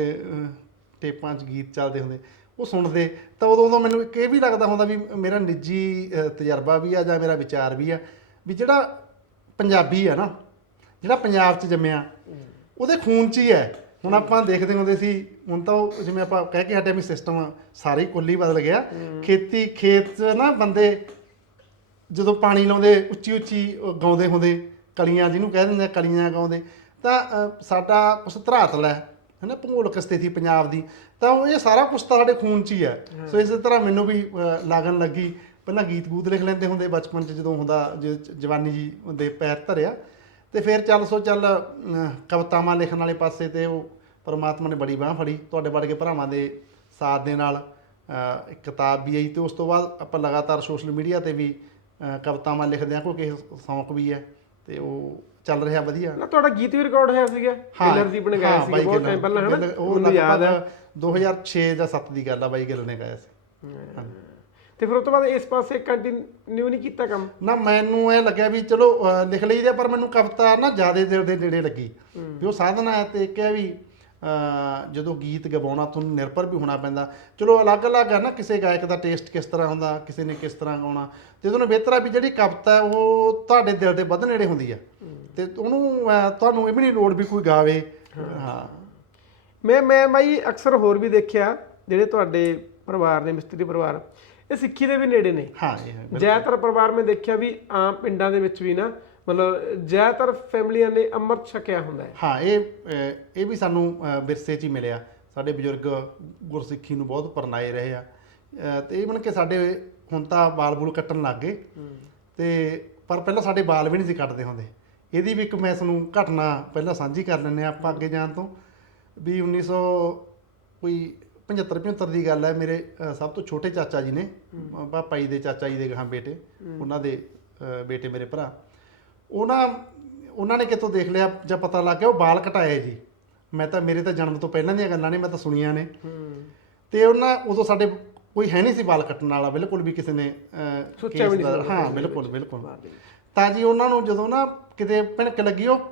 ਟੇਪਾਂ 'ਚ ਗੀਤ ਚੱਲਦੇ ਹੁੰਦੇ। ਉਹ ਸੁਣਦੇ। ਤਾਂ ਉਦੋਂ ਉਦੋਂ ਮੈਨੂੰ ਇੱਕ ਇਹ ਵੀ ਲੱਗਦਾ ਹੁੰਦਾ ਵੀ ਮੇਰਾ ਨਿੱਜੀ ਅਹ, ਤਜਰਬਾ ਵੀ ਆ ਜਾਂ ਮੇਰਾ ਵਿਚਾਰ ਵੀ ਆ ਵੀ ਜਿਹੜਾ ਪੰਜਾਬੀ ਆ ਨਾ ਜਿਹੜਾ ਪੰਜਾਬ 'ਚ ਜੰਮਿਆ ਉਹਦੇ ਖੂਨ 'ਚ ਹੀ ਹੈ। ਹੁਣ ਆਪਾਂ ਦੇਖਦੇ ਹੁੰਦੇ ਸੀ ਹੁਣ ਤਾਂ ਉਹ ਜਿਵੇਂ ਆਪਾਂ ਕਹਿ ਕੇ ਹਟੇ ਵੀ ਸਿਸਟਮ ਸਾਰੇ ਕੁੱਲੀ ਬਦਲ ਗਿਆ। ਖੇਤੀ ਖੇਤ 'ਚ ਨਾ ਬੰਦੇ ਜਦੋਂ ਪਾਣੀ ਲਾਉਂਦੇ ਉੱਚੀ ਉੱਚੀ ਉਹ ਗਾਉਂਦੇ ਹੁੰਦੇ ਕਲੀਆਂ ਜਿਹਨੂੰ ਕਹਿ ਦਿੰਦੇ ਆ ਕਲੀਆਂ ਗਾਉਂਦੇ। ਤਾਂ ਅ, ਸਾਡਾ ਕੁਛ ਧਰਾਤਲ ਹੈ। ਹਨਾ ਭੂਗੋਲਿਕ ਸਥਿਤੀ ਪੰਜਾਬ ਦੀ ਤਾਂ ਉਹ ਇਹ ਸਾਰਾ ਕੁਝ ਤਾਂ ਸਾਡੇ ਖੂਨ 'ਚ ਹੀ ਹੈ। ਸੋ ਇਸੇ ਤਰ੍ਹਾਂ ਮੈਨੂੰ ਵੀ ਲਾਗਣ ਲੱਗੀ ਪਹਿਲਾਂ ਗੀਤ ਗੂਤ ਲਿਖ ਲੈਂਦੇ ਹੁੰਦੇ ਬਚਪਨ 'ਚ ਜਦੋਂ ਹੁੰਦਾ ਜਵਾਨੀ ਜੀ ਦੇ ਪੈਰ ਧਰਿਆ। ਤੇ ਫਿਰ ਚੱਲ ਸੋ ਚੱਲ ਕਵਿਤਾਵਾਂ ਲਿਖਣ ਵਾਲੇ ਪਾਸੇ ਤੇ ਉਹ ਪਰਮਾਤਮਾ ਨੇ ਬੜੀ ਬਾਹ ਫੜੀ ਤੁਹਾਡੇ ਵਰਗੇ ਭਰਾਵਾਂ ਦੇ ਸਾਥ ਦੇ ਨਾਲ ਇੱਕ ਕਿਤਾਬ ਵੀ ਆਈ ਤੇ ਉਸ ਤੋਂ ਬਾਅਦ ਆਪਾਂ ਲਗਾਤਾਰ ਸੋਸ਼ਲ ਮੀਡੀਆ ਤੇ ਵੀ ਕਵਿਤਾਵਾਂ ਲਿਖਦੇ ਹਾਂ ਕੋਈ ਕਿਸੇ ਸ਼ੌਂਕ ਵੀ ਹੈ ਤੇ ਉਹ ਚੱਲ ਰਿਹਾ ਵਧੀਆ। ਨਾ ਤੁਹਾਡਾ ਗੀਤ ਵੀ ਰਿਕਾਰਡ ਹੋਇਆ ਸੀਗਾ। ਗਿੱਲਰ ਦੀ ਬਣ ਗਿਆ ਸੀ ਬਹੁਤ ਟਾਈਮ ਪਹਿਲਾਂ ਹਨਾ? ਉਹ ਲਗਭਗ 2006 ਜਾਂ 7 ਦੀ ਗੱਲ ਆ ਬਾਈ ਗਿੱਲ ਨੇ ਗਾਇਆ ਸੀ। ਤੇ ਫਿਰ ਉਸ ਤੋਂ ਬਾਅਦ ਇਸ ਪਾਸੇ ਕੰਟੀਨਿਊ ਨਹੀਂ ਕੀਤਾ ਕੰਮ? ਨਾ ਮੈਨੂੰ ਇਹ ਲੱਗਿਆ ਵੀ ਚਲੋ ਲਿਖ ਲਈਦਾ ਪਰ ਮੈਨੂੰ ਕਵਿਤਾ ਨਾ ਜ਼ਿਆਦਾ ਦਿਲ ਦੇ ਨੇੜੇ ਲੱਗੀ। ਵੀ ਉਹ ਸਾਧਨਾ ਹੈ ਤੇ ਇੱਕ ਹੈ ਵੀ ਜਦੋਂ ਗੀਤ ਗਵਾਉਣਾ ਤੁਹਾਨੂੰ ਨਿਰਭਰ ਵੀ ਹੋਣਾ ਪੈਂਦਾ। ਚਲੋ ਅਲੱਗ-ਅਲੱਗ ਹੈ ਨਾ ਕਿਸੇ ਗਾਇਕ ਦਾ ਟੇਸਟ ਕਿਸ ਤਰ੍ਹਾਂ ਹੁੰਦਾ ਕਿਸੇ ਨੇ ਕਿਸ ਤਰ੍ਹਾਂ ਗਾਉਣਾ। ਤੇ ਤੁਹਾਨੂੰ ਬਿਹਤਰ ਆ ਵੀ ਜਿਹੜੀ ਕਵਿਤਾ ਉਹ ਤੁਹਾਡੇ ਦਿਲ ਦੇ ਵੱਧ ਨੇੜੇ ਹੁੰਦੀ ਆ। ਤੇ ਉਹਨੂੰ ਤੁਹਾਨੂੰ ਇਹ ਵੀ ਨਹੀਂ ਲੋੜ ਵੀ ਕੋਈ ਗਾਵੇ। ਹਾਂ। ਮੈਂ ਮੈਂ ਮਾਈ ਅਕਸਰ ਹੋਰ ਵੀ ਦੇਖਿਆ ਜਿਹੜੇ ਤੁਹਾਡੇ ਪਰਿਵਾਰ ਨੇ ਮਿਸਤਰੀ ਪਰਿਵਾਰ ਇਹ ਸਿੱਖੀ ਦੇ ਵੀ ਨੇੜੇ ਨੇ। ਹੈ ਜ਼ਿਆਦਾਤਰ ਪਰਿਵਾਰ ਮੈਂ ਦੇਖਿਆ ਵੀ ਆਮ ਪਿੰਡਾਂ ਦੇ ਵਿੱਚ ਵੀ ਨਾ ਮਤਲਬ ਜ਼ਿਆਦਾਤਰ ਫੈਮਲੀਆਂ ਨੇ ਅੰਮ੍ਰਿਤ ਛਕਿਆ ਹੁੰਦਾ ਹੈ। ਹਾਂ ਇਹ ਅਹ, ਇਹ ਵੀ ਸਾਨੂੰ ਅਹ, ਵਿਰਸੇ 'ਚ ਹੀ ਮਿਲਿਆ। ਸਾਡੇ ਬਜ਼ੁਰਗ ਗੁਰਸਿੱਖੀ ਨੂੰ ਬਹੁਤ ਪਰਨਾਏ ਰਹੇ ਆ। ਅਹ, ਤੇ ਇਹ ਬਣ ਕੇ ਸਾਡੇ ਹੁਣ ਤਾਂ ਬਾਲ ਬੂਲ ਕੱਟਣ ਲੱਗ ਗਏ। ਤੇ ਪਰ ਪਹਿਲਾਂ ਸਾਡੇ ਬਾਲ ਵੀ ਨਹੀਂ ਸੀ ਕੱਟਦੇ ਹੁੰਦੇ। ਇਹਦੀ ਵੀ ਇੱਕ ਮੈਂ ਤੁਹਾਨੂੰ ਘਟਨਾ ਪਹਿਲਾਂ ਸਾਂਝੀ ਕਰ ਲੈਂਦੇ ਹਾਂ ਆਪਾਂ ਅੱਗੇ ਜਾਣ ਤੋਂ। ਵੀ 1900 ਕੋਈ 75 75 ਦੀ ਗੱਲ ਹੈ ਮੇਰੇ ਅਹ, ਸਭ ਤੋਂ ਛੋਟੇ ਚਾਚਾ ਜੀ ਨੇ ਅਹ, ਪਾਪਾ ਜੀ ਦੇ ਚਾਚਾ ਜੀ ਦੇ ਗਾਂ ਬੇਟੇ ਉਹਨਾਂ ਦੇ ਅਹ, ਬੇਟੇ ਮੇਰੇ ਭਰਾ। ਉਹਨਾਂ ਉਹਨਾਂ ਨੇ ਕਿਤੋਂ ਦੇਖ ਲਿਆ ਜਾਂ ਪਤਾ ਲੱਗ ਗਿਆ ਉਹ ਵਾਲ ਕਟਾਏ ਜੀ। ਮੈਂ ਤਾਂ ਮੇਰੇ ਤਾਂ ਜਨਮ ਤੋਂ ਪਹਿਲਾਂ ਦੀਆਂ ਗੱਲਾਂ ਨੇ ਮੈਂ ਤਾਂ ਸੁਣੀਆਂ ਨੇ। ਤੇ ਉਹਨਾਂ ਉਦੋਂ ਸਾਡੇ ਕੋਈ ਹੈ ਨਹੀਂ ਸੀ ਵਾਲ ਕੱਟਣ ਵਾਲਾ ਬਿਲਕੁਲ ਵੀ ਕਿਸੇ ਨੇ ਸੋਚਿਆ ਵੀ ਨਹੀਂ ਹਾਂ ਬਿਲਕੁਲ ਬਿਲਕੁਲ। ਤਾਂ ਜੀ ਉਹਨਾਂ ਨੂੰ ਜਦੋਂ ਨਾ ਕਿਤੇ ਭਿਣਕ ਲੱਗੀ ਉਹ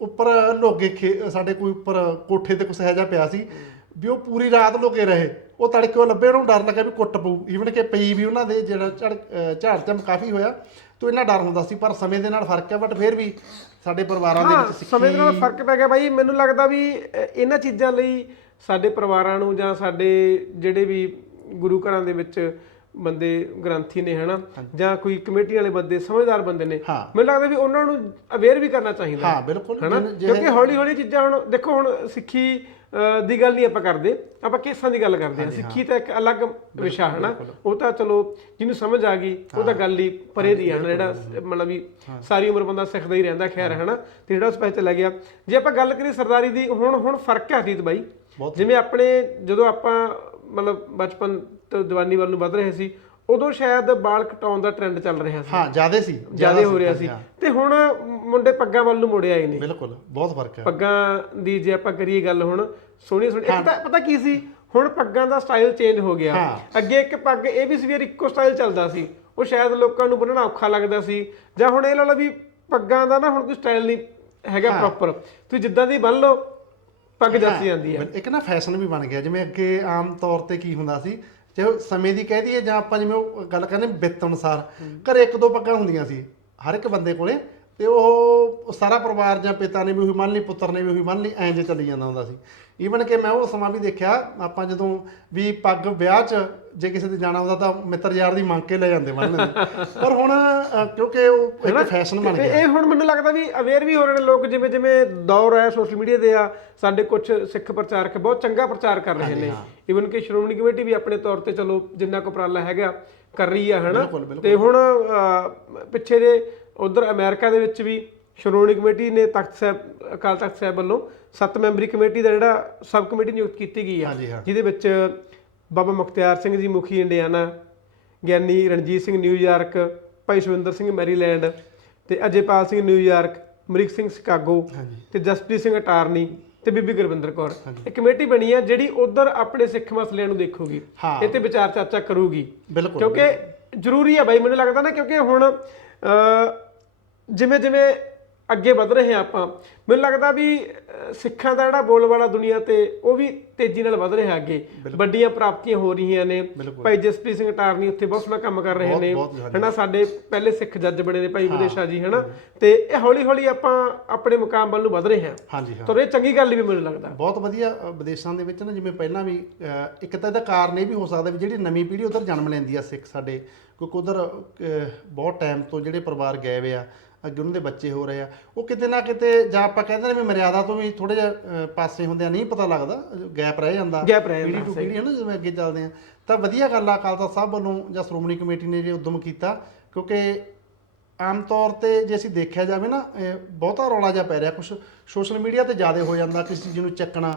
ਉੱਪਰ ਲੋਗੇ ਸਾਡੇ ਕੋਈ ਉੱਪਰ ਕੋਠੇ ਤੇ ਕੁਛ ਇਹੋ ਜਿਹਾ ਪਿਆ ਸੀ। ਵੀ ਉਹ ਪੂਰੀ ਰਾਤ ਲੋਕੇ ਰਹੇ। ਉਹ ਤੜਕੇ ਉਹ ਲੱਭੇ ਉਹਨੂੰ ਡਰ ਲੱਗਾ ਵੀ ਕੁੱਟ ਪਊ। ਈਵਨ ਕਿ ਪਈ ਵੀ ਉਹਨਾਂ ਦੇ ਜਿਹੜਾ ਝੜ ਝਮ ਕਾਫੀ ਹੋਇਆ ਤੇ ਇੰਨਾ ਡਰ ਹੁੰਦਾ ਸੀ ਪਰ ਸਮੇਂ ਦੇ ਨਾਲ ਫ਼ਰਕ ਹੈ ਬਟ ਫਿਰ ਵੀ ਸਾਡੇ ਪਰਿਵਾਰਾਂ ਦੇ ਵਿੱਚ ਸਮੇਂ ਦੇ ਨਾਲ ਸਿੱਖੀ ਫ਼ਰਕ ਪੈ ਗਿਆ ਬਾਈ। ਮੈਨੂੰ ਲੱਗਦਾ ਵੀ ਇਹਨਾਂ ਚੀਜ਼ਾਂ ਲਈ ਸਾਡੇ ਪਰਿਵਾਰਾਂ ਨੂੰ ਜਾਂ ਸਾਡੇ ਜਿਹੜੇ ਵੀ ਗੁਰੂ ਘਰਾਂ ਦੇ ਵਿੱਚ ਬੰਦੇ ਗ੍ਰੰਥੀ ਨੇ ਹਨਾ ਜਾਂ ਕੋਈ ਕਮੇਟੀ ਵਾਲੇ ਬੰਦੇ ਸਮਝਦਾਰ ਬੰਦੇ ਨੇ। ਮੈਨੂੰ ਲੱਗਦਾ ਵੀ ਉਹਨਾਂ ਨੂੰ ਅਵੇਅਰ ਵੀ ਕਰਨਾ ਚਾਹੀਦਾ ਹਾਂ ਬਿਲਕੁਲ। ਕਿਉਂਕਿ ਹੌਲੀ ਹੌਲੀ ਚੀਜ਼ਾਂ ਹੁਣ ਦੇਖੋ ਹੁਣ ਸਿੱਖੀ ਦੀ ਗੱਲ ਨਹੀਂ ਆਪਾਂ ਕਰਦੇ। ਆਪਾਂ ਕੇਸਾਂ ਦੀ ਗੱਲ ਕਰਦੇ ਹਾਂ। ਸਿੱਖੀ ਤਾਂ ਇੱਕ ਅਲੱਗ ਵਿਸ਼ਾ ਹਨਾ ਉਹ ਤਾਂ ਚਲੋ ਜਿਹਨੂੰ ਸਮਝ ਆ ਗਈ ਉਹ ਤਾਂ ਗੱਲ ਹੀ ਪਰੇ ਦੀ ਹੈ ਜਿਹੜਾ ਮਤਲਬ ਵੀ ਸਾਰੀ ਉਮਰ ਬੰਦਾ ਸਿੱਖਦਾ ਹੀ ਰਹਿੰਦਾ ਖੈਰ ਹਨਾ ਤੇ ਜਿਹੜਾ ਉਸ ਪਾਸੇ ਚਲਾ ਗਿਆ। ਜੇ ਆਪਾਂ ਗੱਲ ਕਰੀਏ ਸਰਦਾਰੀ ਦੀ ਹੁਣ ਹੁਣ ਫ਼ਰਕ ਹੈ ਅਤੀਤ ਬਾਈ। ਜਿਵੇਂ ਆਪਣੇ ਜਦੋਂ ਆਪਾਂ ਮਤਲਬ ਬਚਪਨ ਤੋਂ ਜਵਾਨੀ ਵੱਲ ਨੂੰ ਵੱਧ ਰਹੇ ਸੀ ਉਦੋਂ ਸ਼ਾਇਦ ਬਾਲ ਕਟਾਉਣ ਦਾ ਟ੍ਰੈਂਡ ਚੱਲ ਰਿਹਾ ਸੀ। ਹਾਂ ਜਿਆਦੇ ਸੀ। ਜ਼ਿਆਦਾ ਹੋ ਰਿਹਾ ਸੀ। ਤੇ ਹੁਣ ਮੁੰਡੇ ਪੱਗਾਂ ਵੱਲ ਨੂੰ ਮੁੜੇ ਆਏ ਨੇ ਬਿਲਕੁਲ ਬਹੁਤ ਫ਼ਰਕ ਹੈ। ਪੱਗਾਂ ਦੀ ਜੇ ਆਪਾਂ ਕਰੀਏ ਗੱਲ ਹੁਣ ਸੋਹਣੀ ਸੋਹਣੀ ਇੱਕ ਤਾਂ ਪਤਾ ਕੀ ਸੀ ਹੁਣ ਪੱਗਾਂ ਦਾ ਸਟਾਈਲ ਚੇਂਜ ਹੋ ਗਿਆ। ਅੱਗੇ ਇੱਕ ਪੱਗ ਇਹ ਵੀ ਸੀ ਵੀ ਯਾਰ ਇੱਕੋ ਸਟਾਈਲ ਚੱਲਦਾ ਸੀ। ਉਹ ਸ਼ਾਇਦ ਲੋਕਾਂ ਨੂੰ ਬੰਨਣਾ ਔਖਾ ਲੱਗਦਾ ਸੀ। ਜਾਂ ਹੁਣ ਇਹ ਲਾ ਵੀ ਪੱਗਾਂ ਦਾ ਨਾ ਹੁਣ ਕੋਈ ਸਟਾਈਲ ਨਹੀਂ ਹੈਗਾ ਪ੍ਰੋਪਰ ਤੁਸੀਂ ਜਿੱਦਾਂ ਦੀ ਬੰਨ ਲਓ ਪੱਗ ਜੱਸ ਜਾਂਦੀ ਹੈ। ਇੱਕ ਨਾ ਫੈਸ਼ਨ ਵੀ ਬਣ ਗਿਆ। ਜਿਵੇਂ ਅੱਗੇ ਆਮ ਤੌਰ ਤੇ ਕੀ ਹੁੰਦਾ ਸੀ ਜੇ ਉਹ ਸਮੇਂ ਦੀ ਕਹਿ ਦਈਏ ਜਾਂ ਆਪਾਂ ਜਿਵੇਂ ਉਹ ਗੱਲ ਕਹਿੰਦੇ ਬਿੱਤ ਅਨੁਸਾਰ ਘਰੇ ਇੱਕ ਦੋ ਪੱਗਾਂ ਹੁੰਦੀਆਂ ਸੀ ਹਰ ਇੱਕ ਬੰਦੇ ਕੋਲੇ ਤੇ ਉਹ ਸਾਰਾ ਪਰਿਵਾਰ ਜਾਂ ਪਿਤਾ ਨੇ ਵੀ ਉਹੀ ਮੰਨ ਲਈ ਪੁੱਤਰ ਨੇ ਵੀ ਉਹੀ ਮੰਨ ਲਈ ਐਂ ਜੇ ਚੱਲੀ ਜਾਂਦਾ ਹੁੰਦਾ ਸੀ। ਈਵਨ ਕਿ ਮੈਂ ਉਹ ਸਮਾਂ ਵੀ ਦੇਖਿਆ ਆਪਾਂ ਜਦੋਂ ਵੀ ਪੱਗ ਵਿਆਹ 'ਚ ਜੇ ਕਿਸੇ ਦੇ ਜਾਣਾ ਹੁੰਦਾ ਤਾਂ ਮਿੱਤਰ ਯਾਰ ਦੀ ਮੰਗ ਕੇ ਲੈ ਜਾਂਦੇ ਦੀ ਪਰ ਹੁਣ ਅ, ਕਿਉਂਕਿ ਉਹ ਇੱਕ ਫੈਸ਼ਨ ਬਣ ਤੇ ਗਿਆ। ਇਹ ਹੁਣ ਮੈਨੂੰ ਲੱਗਦਾ ਵੀ ਅਵੇਅਰ ਵੀ ਹੋ ਰਹੇ ਨੇ ਲੋਕ ਜਿਵੇਂ ਜਿਵੇਂ ਦੌਰ ਹੈ ਸੋਸ਼ਲ ਮੀਡੀਆ ਦੇ ਆ ਸਾਡੇ ਕੁਝ ਸਿੱਖ ਪ੍ਰਚਾਰਕ ਬਹੁਤ ਚੰਗਾ ਪ੍ਰਚਾਰ ਕਰ ਰਹੇ ਨੇ। ਇਵਨ ਕਿ ਸ਼੍ਰੋਮਣੀ ਕਮੇਟੀ ਵੀ ਆਪਣੇ ਤੌਰ ਤੇ ਚਲੋ ਜਿੰਨਾ ਕੁ ਉਪਰਾਲਾ ਹੈਗਾ ਕਰ ਰਹੀ ਆ ਹਨਾ। ਤੇ ਹੁਣ ਅਹ, ਪਿੱਛੇ ਜੇ ਉਧਰ ਅਮਰੀਕਾ ਦੇ ਵਿੱਚ ਵੀ ਸ਼੍ਰੋਮਣੀ ਕਮੇਟੀ ਨੇ ਤਖਤ ਸਾਹਿਬ ਅਕਾਲ ਤਖਤ ਸਾਹਿਬ ਵੱਲੋਂ ਸੱਤ ਮੈਂਬਰੀ ਕਮੇਟੀ ਦਾ ਜਿਹੜਾ ਸਬ ਕਮੇਟੀ ਨਿਯੁਕਤ ਕੀਤੀ ਗਈ ਆ ਹਾਂਜੀ, ਹਾਂ। ਜਿਹਦੇ ਵਿੱਚ ਬਾਬਾ ਮੁਖਤਿਆਰ ਸਿੰਘ ਜੀ ਮੁਖੀ Indiana Giani Ranjit Singh New York Bhai Shavinder Singh Maryland ਤੇ Ajaypal Singh New York Amrik Singh Chicago ਤੇ ਜਸਪ੍ਰੀਤ ਸਿੰਘ ਅਟਾਰਨੀ ਤੇ ਬੀਬੀ ਗੁਰਵਿੰਦਰ ਕੌਰ। ਇਹ ਕਮੇਟੀ ਬਣੀ ਆ ਜਿਹੜੀ ਉਧਰ ਆਪਣੇ ਸਿੱਖ ਮਸਲਿਆਂ ਨੂੰ ਦੇਖੂਗੀ। ਇਹ ਤੇ ਵਿਚਾਰ ਚਰਚਾ ਕਰੂਗੀ। ਕਿਉਂਕਿ ਜ਼ਰੂਰੀ ਆ ਬਾਈ ਮੈਨੂੰ ਲੱਗਦਾ ਨਾ ਕਿਉਂਕਿ ਹੁਣ ਜਿਵੇਂ ਜਿਵੇਂ ਅੱਗੇ ਵਧ ਰਹੇ ਆ ਆਪਾਂ। ਮੈਨੂੰ ਲੱਗਦਾ ਵੀ ਸਿੱਖਾਂ ਦਾ ਜਿਹੜਾ ਬੋਲਬਾਲਾ ਦੁਨੀਆ ਤੇ ਉਹ ਵੀ ਤੇਜ਼ੀ ਨਾਲ ਵਧ ਰਿਹਾ ਅੱਗੇ। ਵੱਡੀਆਂ ਪ੍ਰਾਪਤੀਆਂ ਹੋ ਰਹੀਆਂ ਨੇ। ਭਾਈ ਜਸਪ੍ਰੀਤ ਸਿੰਘ ਟਾਰਨੀ ਉੱਥੇ ਬਹੁਤ ਸੋਹਣਾ ਕੰਮ ਕਰ ਰਹੇ ਨੇ। ਹਨਾ ਸਾਡੇ ਪਹਿਲੇ ਸਿੱਖ ਜੱਜ ਬਣੇ ਨੇ ਭਾਈ ਵਿਦੇਸ਼ਾ ਜੀ ਹਨਾ। ਤੇ ਇਹ ਹੌਲੀ ਹੌਲੀ ਆਪਾਂ ਆਪਣੇ ਮੁਕਾਮ ਵੱਲ ਨੂੰ ਵਧ ਰਹੇ ਹਾਂ। ਹਾਂਜੀ ਹਾਂ। ਤਾਂ ਇਹ ਚੰਗੀ ਗੱਲ ਵੀ ਮੈਨੂੰ ਲੱਗਦਾ। ਬਹੁਤ ਵਧੀਆ ਵਿਦੇਸ਼ਾਂ ਦੇ ਵਿੱਚ ਨਾ ਜਿਵੇਂ ਪਹਿਲਾਂ ਵੀ ਇੱਕ ਤਾਂ ਇਹਦਾ ਕਾਰਨ ਇਹ ਵੀ ਹੋ ਸਕਦਾ ਵੀ ਜਿਹੜੀ ਨਵੀਂ ਪੀੜ੍ਹੀ ਉਧਰ ਜਨਮ ਲੈਂਦੀ ਆ ਸਿੱਖ ਸਾਡੇ। ਕਿਉਂਕਿ ਉਧਰ ਬਹੁਤ ਟਾਈਮ ਤੋਂ ਜਿਹੜੇ ਪਰਿਵਾਰ ਗਏ ਵੇ ਆ ਅੱਗੇ ਉਹਨਾਂ ਦੇ ਬੱਚੇ ਹੋ ਰਹੇ ਆ। ਉਹ ਕਿਤੇ ਨਾ ਕਿਤੇ ਜਾਂ ਆਪਾਂ ਕਹਿੰਦੇ ਨੇ ਵੀ ਮਰਿਆਦਾ ਤੋਂ ਵੀ ਥੋੜੇ ਜਿਹਾ ਪਾਸੇ ਹੁੰਦੇ ਆ ਨਹੀਂ ਪਤਾ ਲੱਗਦਾ ਗੈਪ ਰਹਿ ਜਾਂਦਾ। Gap ਰਹਿ ਜਾਂਦਾ, ਟੂ ਹੈ ਨਾ ਜਿਵੇਂ ਅੱਗੇ ਚੱਲਦੇ ਆ। ਤਾਂ ਵਧੀਆ ਗੱਲ ਆ ਅਕਾਲ ਤਖਤ ਸਾਹਿਬ ਵੱਲੋਂ ਜਾਂ ਸ਼੍ਰੋਮਣੀ ਕਮੇਟੀ ਨੇ ਜੇ ਉਦਮ ਕੀਤਾ ਕਿਉਂਕਿ ਆਮ ਤੌਰ ਤੇ ਜੇ ਅਸੀਂ ਦੇਖਿਆ ਜਾਵੇ ਨਾ ਬਹੁਤਾ ਰੌਲਾ ਜਿਹਾ ਪੈ ਰਿਹਾ ਕੁਝ ਸੋਸ਼ਲ ਮੀਡੀਆ ਤੇ ਜ਼ਿਆਦਾ ਹੋ ਜਾਂਦਾ ਕਿਸੇ ਚੀਜ਼ ਨੂੰ ਚੱਕਣਾ।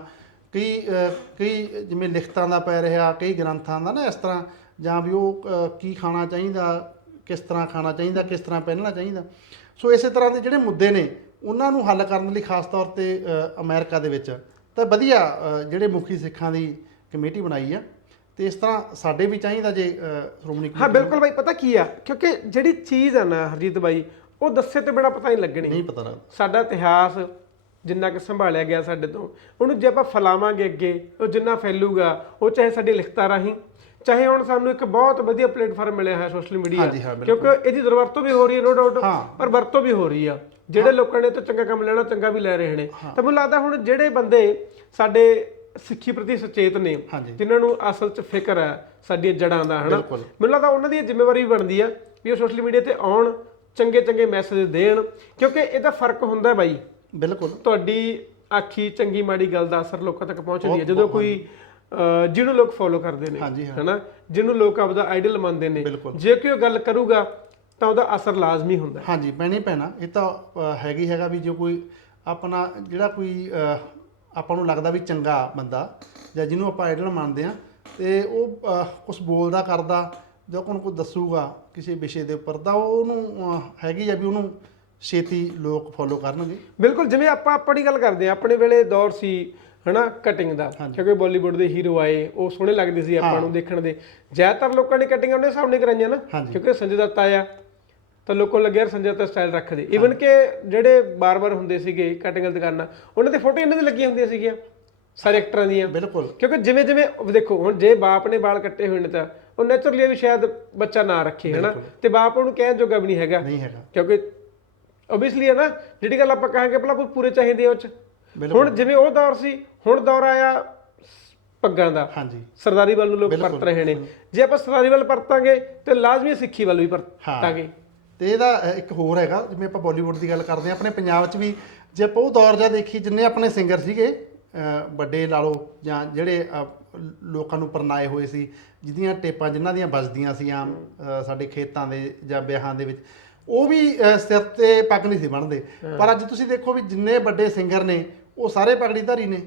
ਕਈ ਕਈ ਜਿਵੇਂ ਲਿਖਤਾਂ ਦਾ ਪੈ ਰਿਹਾ ਕਈ ਗ੍ਰੰਥਾਂ ਦਾ ਨਾ ਇਸ ਤਰ੍ਹਾਂ ਜਾਂ ਵੀ ਉਹ ਕੀ ਖਾਣਾ ਚਾਹੀਦਾ ਕਿਸ ਤਰ੍ਹਾਂ ਖਾਣਾ ਚਾਹੀਦਾ ਕਿਸ ਤਰ੍ਹਾਂ ਪਹਿਨਣਾ ਚਾਹੀਦਾ। ਸੋ ਇਸੇ ਤਰ੍ਹਾਂ ਦੇ ਜਿਹੜੇ ਮੁੱਦੇ ਨੇ ਉਹਨਾਂ ਨੂੰ ਹੱਲ ਕਰਨ ਲਈ ਖਾਸ ਤੌਰ ਤੇ ਅਮਰੀਕਾ ਦੇ ਵਿੱਚ ਤਾਂ ਵਧੀਆ ਜਿਹੜੇ ਮੁਖੀ ਸਿੱਖਾਂ ਦੀ ਕਮੇਟੀ ਬਣਾਈ ਆ। ਤੇ ਇਸ ਤਰ੍ਹਾਂ ਸਾਡੇ ਵੀ ਚਾਹੀਦਾ ਜੇ ਸ਼੍ਰੋਮਣੀ ਹਾਂ ਬਿਲਕੁਲ ਬਾਈ ਪਤਾ ਕੀ ਆ? ਕਿਉਂਕਿ ਜਿਹੜੀ ਚੀਜ਼ ਆ ਨਾ ਹਰਜੀਤ ਬਾਈ ਉਹ ਦੱਸੇ ਤੇ ਬਿਨਾ ਪਤਾ ਨਹੀਂ ਲੱਗਣੀ। ਨਹੀਂ ਪਤਾ ਲੱਗਦਾ। ਸਾਡਾ ਇਤਿਹਾਸ ਜਿੰਨਾ ਕਿ ਸੰਭਾਲਿਆ ਗਿਆ ਸਾਡੇ ਤੋਂ ਉਹਨੂੰ ਜੇ ਆਪਾਂ ਫੈਲਾਵਾਂਗੇ ਅੱਗੇ ਉਹ ਜਿੰਨਾ ਫੈਲੂਗਾ ਉਹ ਚਾਹੇ ਸਾਡੀ ਲਿਖਤਾਂ ਰਾਹੀਂ ਚਾਹੇ ਹੁਣ ਸਾਨੂੰ ਇੱਕ ਬਹੁਤ ਵਧੀਆ ਪਲੇਟਫਾਰਮ ਮਿਲਿਆ ਹੈ ਸੋਸ਼ਲ ਮੀਡੀਆ। ਕਿਉਂਕਿ ਇਹਦੀ ਦੁਰਵਰਤੋਂ ਵੀ ਹੋ ਰਹੀ ਹੈ ਨੋ ਡਾਊਟ। ਪਰ ਵਰਤੋਂ ਵੀ ਹੋ ਰਹੀ ਆ। ਜਿਹੜੇ ਲੋਕਾਂ ਨੇ ਤੋਂ ਚੰਗਾ ਕੰਮ ਲੈਣਾ ਚੰਗਾ ਵੀ ਲੈ ਰਹੇ ਨੇ। ਤਾਂ ਮੈਨੂੰ ਲੱਗਦਾ ਹੁਣ ਜਿਹੜੇ ਬੰਦੇ ਸਾਡੇ ਸਿੱਖੀ ਪ੍ਰਤੀ ਸੁਚੇਤ ਨੇ। ਜਿਨ੍ਹਾਂ ਨੂੰ ਅਸਲ 'ਚ ਫਿਕਰ ਹੈ ਸਾਡੀਆਂ ਜੜਾਂ ਦਾ ਹਨਾ। ਮੈਨੂੰ ਲੱਗਦਾ ਉਹਨਾਂ ਦੀ ਜ਼ਿੰਮੇਵਾਰੀ ਵੀ ਬਣਦੀ ਆ ਵੀ ਉਹ ਸੋਸ਼ਲ ਮੀਡੀਆ ਤੇ ਆਉਣ ਚੰਗੇ ਚੰਗੇ ਮੈਸੇਜ ਦੇਣ ਕਿਉਂਕਿ ਇਹਦਾ ਫ਼ਰਕ ਹੁੰਦਾ ਬਾਈ। ਬਿਲਕੁਲ। ਤੁਹਾਡੀ ਆਖੀ ਚੰਗੀ ਮਾੜੀ ਗੱਲ ਦਾ ਅਸਰ ਲੋਕਾਂ ਤੱਕ ਪਹੁੰਚਦੀ ਹੈ। ਜਦੋਂ ਕੋਈ ਜਿਹਨੂੰ ਲੋਕ ਫੋਲੋ ਕਰਦੇ ਨੇ। ਹੈਨਾ ਜਿਹਨੂੰ ਲੋਕ ਆਪਦਾ ਆਈਡਲ ਮੰਨਦੇ ਨੇ। ਜੇ ਕੋਈ ਗੱਲ ਕਰੂਗਾ ਤਾਂ ਉਹਦਾ ਅਸਰ ਲਾਜ਼ਮੀ ਹੁੰਦਾ ਹੈ। ਹਾਂਜੀ ਪੈਣੀ ਪੈਣਾ ਇਹ ਤਾਂ ਹੈਗੀ ਹੈਗਾ ਵੀ ਜੋ ਕੋਈ ਆਪਣਾ ਜਿਹੜਾ ਕੋਈ ਆਪਾਂ ਨੂੰ ਲੱਗਦਾ ਵੀ ਚੰਗਾ ਬੰਦਾ ਜਾਂ ਜਿਹਨੂੰ ਆਪਾਂ ਆਈਡਲ ਮੰਨਦੇ ਆ ਤੇ ਉਹ ਕੁਝ ਬੋਲਦਾ ਕਰਦਾ ਜਾਂ ਕੋਈ ਕੋਈ ਦੱਸੂਗਾ ਕਿਸੇ ਵਿਸ਼ੇ ਦੇ ਉੱਪਰ ਤਾਂ ਉਹ ਉਹਨੂੰ ਹੈਗੀ ਆ ਵੀ ਉਹਨੂੰ ਛੇਤੀ ਲੋਕ ਫੋਲੋ ਕਰਨਗੇ ਬਿਲਕੁਲ ਜਿਵੇਂ ਆਪਾਂ ਆਪਣੀ ਗੱਲ ਕਰਦੇ ਆ ਆਪਣੇ ਵੇਲੇ ਦੌਰ ਸੀ ਹਨਾ ਕਟਿੰਗ ਦਾ। ਕਿਉਂਕਿ ਬਾਲੀਵੁੱਡ ਦੇ ਹੀਰੋ ਆਏ ਉਹ ਸੋਹਣੇ ਲੱਗਦੇ ਸੀ ਆਪਾਂ ਨੂੰ ਦੇਖਣ ਦੇ। ਜ਼ਿਆਦਾਤਰ ਲੋਕਾਂ ਨੇ ਕਟਿੰਗ ਉਹਨੇ ਸਾਹਮਣੇ ਕਰਾਈਆਂ ਨਾ। ਕਿਉਂਕਿ ਸੰਜੇ ਦੱਤ ਆਇਆ ਤਾਂ ਲੋਕਾਂ ਲੱਗਿਆ ਯਾਰ ਸੰਜੇ ਦੱਤ ਸਟਾਈਲ ਰੱਖਦੇ। ਈਵਨ ਕਿ ਜਿਹੜੇ ਬਾਰ-ਬਾਰ ਹੁੰਦੇ ਸੀਗੇ ਕਟਿੰਗ ਦੁਕਾਨਾਂ ਉਹਨਾਂ ਤੇ ਫੋਟੋ ਇਹਨਾਂ ਦੀ ਲੱਗੀਆਂ ਹੁੰਦੀਆਂ ਸੀਗੀਆਂ ਸਾਰੇ ਐਕਟਰਾਂ ਦੀਆਂ। ਬਿਲਕੁਲ। ਕਿਉਂਕਿ ਜਿਵੇਂ ਜਿਵੇਂ ਦੇਖੋ ਹੁਣ ਜੇ ਬਾਪ ਨੇ ਵਾਲ ਕੱਟੇ ਹੋਏ ਨੇ ਤਾਂ ਉਹ ਨੇਚਰਲੀ ਵੀ ਸ਼ਾਇਦ ਬੱਚਾ ਨਾ ਰੱਖੇ ਹਨਾ? ਤੇ ਬਾਪ ਉਹਨੂੰ ਕਹਿਣ ਜੋਗਾ ਵੀ ਨਹੀਂ ਹੈਗਾ। ਨਹੀਂ ਹੈਗਾ। ਕਿਉਂਕਿ ਓਬਵੀਅਸਲੀ ਹੈ ਨਾ ਜਿਹੜੀ ਗੱਲ ਆਪਾਂ ਕਹਾਂਗੇ ਪਹਿਲਾਂ ਕੋਈ ਪੂਰੇ ਚਾਹੀਦੇ ਉਹ ਚ। ਹੁਣ ਜਿਵੇਂ ਉਹ ਦੌਰ ਸੀ ਹੁਣ ਦੌਰ ਆਇਆ ਪੱਗਾਂ ਦਾ। ਹਾਂਜੀ। ਸਰਦਾਰੀ ਵੱਲ ਨੂੰ ਲੋਕ ਪਰਤ ਰਹੇ ਨੇ। ਜੇ ਆਪਾਂ ਸਰਦਾਰੀ ਵੱਲ ਪਰਤਾਂਗੇ ਤੇ ਲਾਜ਼ਮੀ ਸਿੱਖੀ ਵੱਲ ਵੀ ਪਰਤਾਂਗੇ। ਤੇ ਇਹਦਾ ਇੱਕ ਹੋਰ ਹੈਗਾ ਜਿਵੇਂ ਆਪਾਂ ਬਾਲੀਵੁੱਡ ਦੀ ਗੱਲ ਕਰਦੇ ਹਾਂ ਆਪਣੇ ਪੰਜਾਬ 'ਚ ਵੀ ਜੇ ਆਪਾਂ ਉਹ ਦੌਰ ਜਾਂ ਦੇਖੀ ਜਿੰਨੇ ਆਪਣੇ ਸਿੰਗਰ ਸੀਗੇ ਵੱਡੇ ਲਾ ਲਓ ਜਾਂ ਜਿਹੜੇ ਲੋਕਾਂ ਨੂੰ ਪਰਨਾਏ ਹੋਏ ਸੀ ਜਿਹਦੀਆਂ ਟੇਪਾਂ ਜਿਨ੍ਹਾਂ ਦੀਆਂ ਵੱਜਦੀਆਂ ਸੀ ਆਮ ਸਾਡੇ ਖੇਤਾਂ ਦੇ ਜਾਂ ਵਿਆਹਾਂ ਦੇ ਵਿੱਚ ਉਹ ਵੀ ਸਿਰ ਤੇ ਪੱਗ ਨਹੀਂ ਸੀ ਬੰਨ੍ਹਦੇ। ਪਰ ਅੱਜ ਤੁਸੀਂ ਦੇਖੋ ਵੀ ਜਿੰਨੇ ਵੱਡੇ ਸਿੰਗਰ ਨੇ ਉਹ ਸਾਰੇ ਪਗੜੀਧਾਰੀ ਨੇ।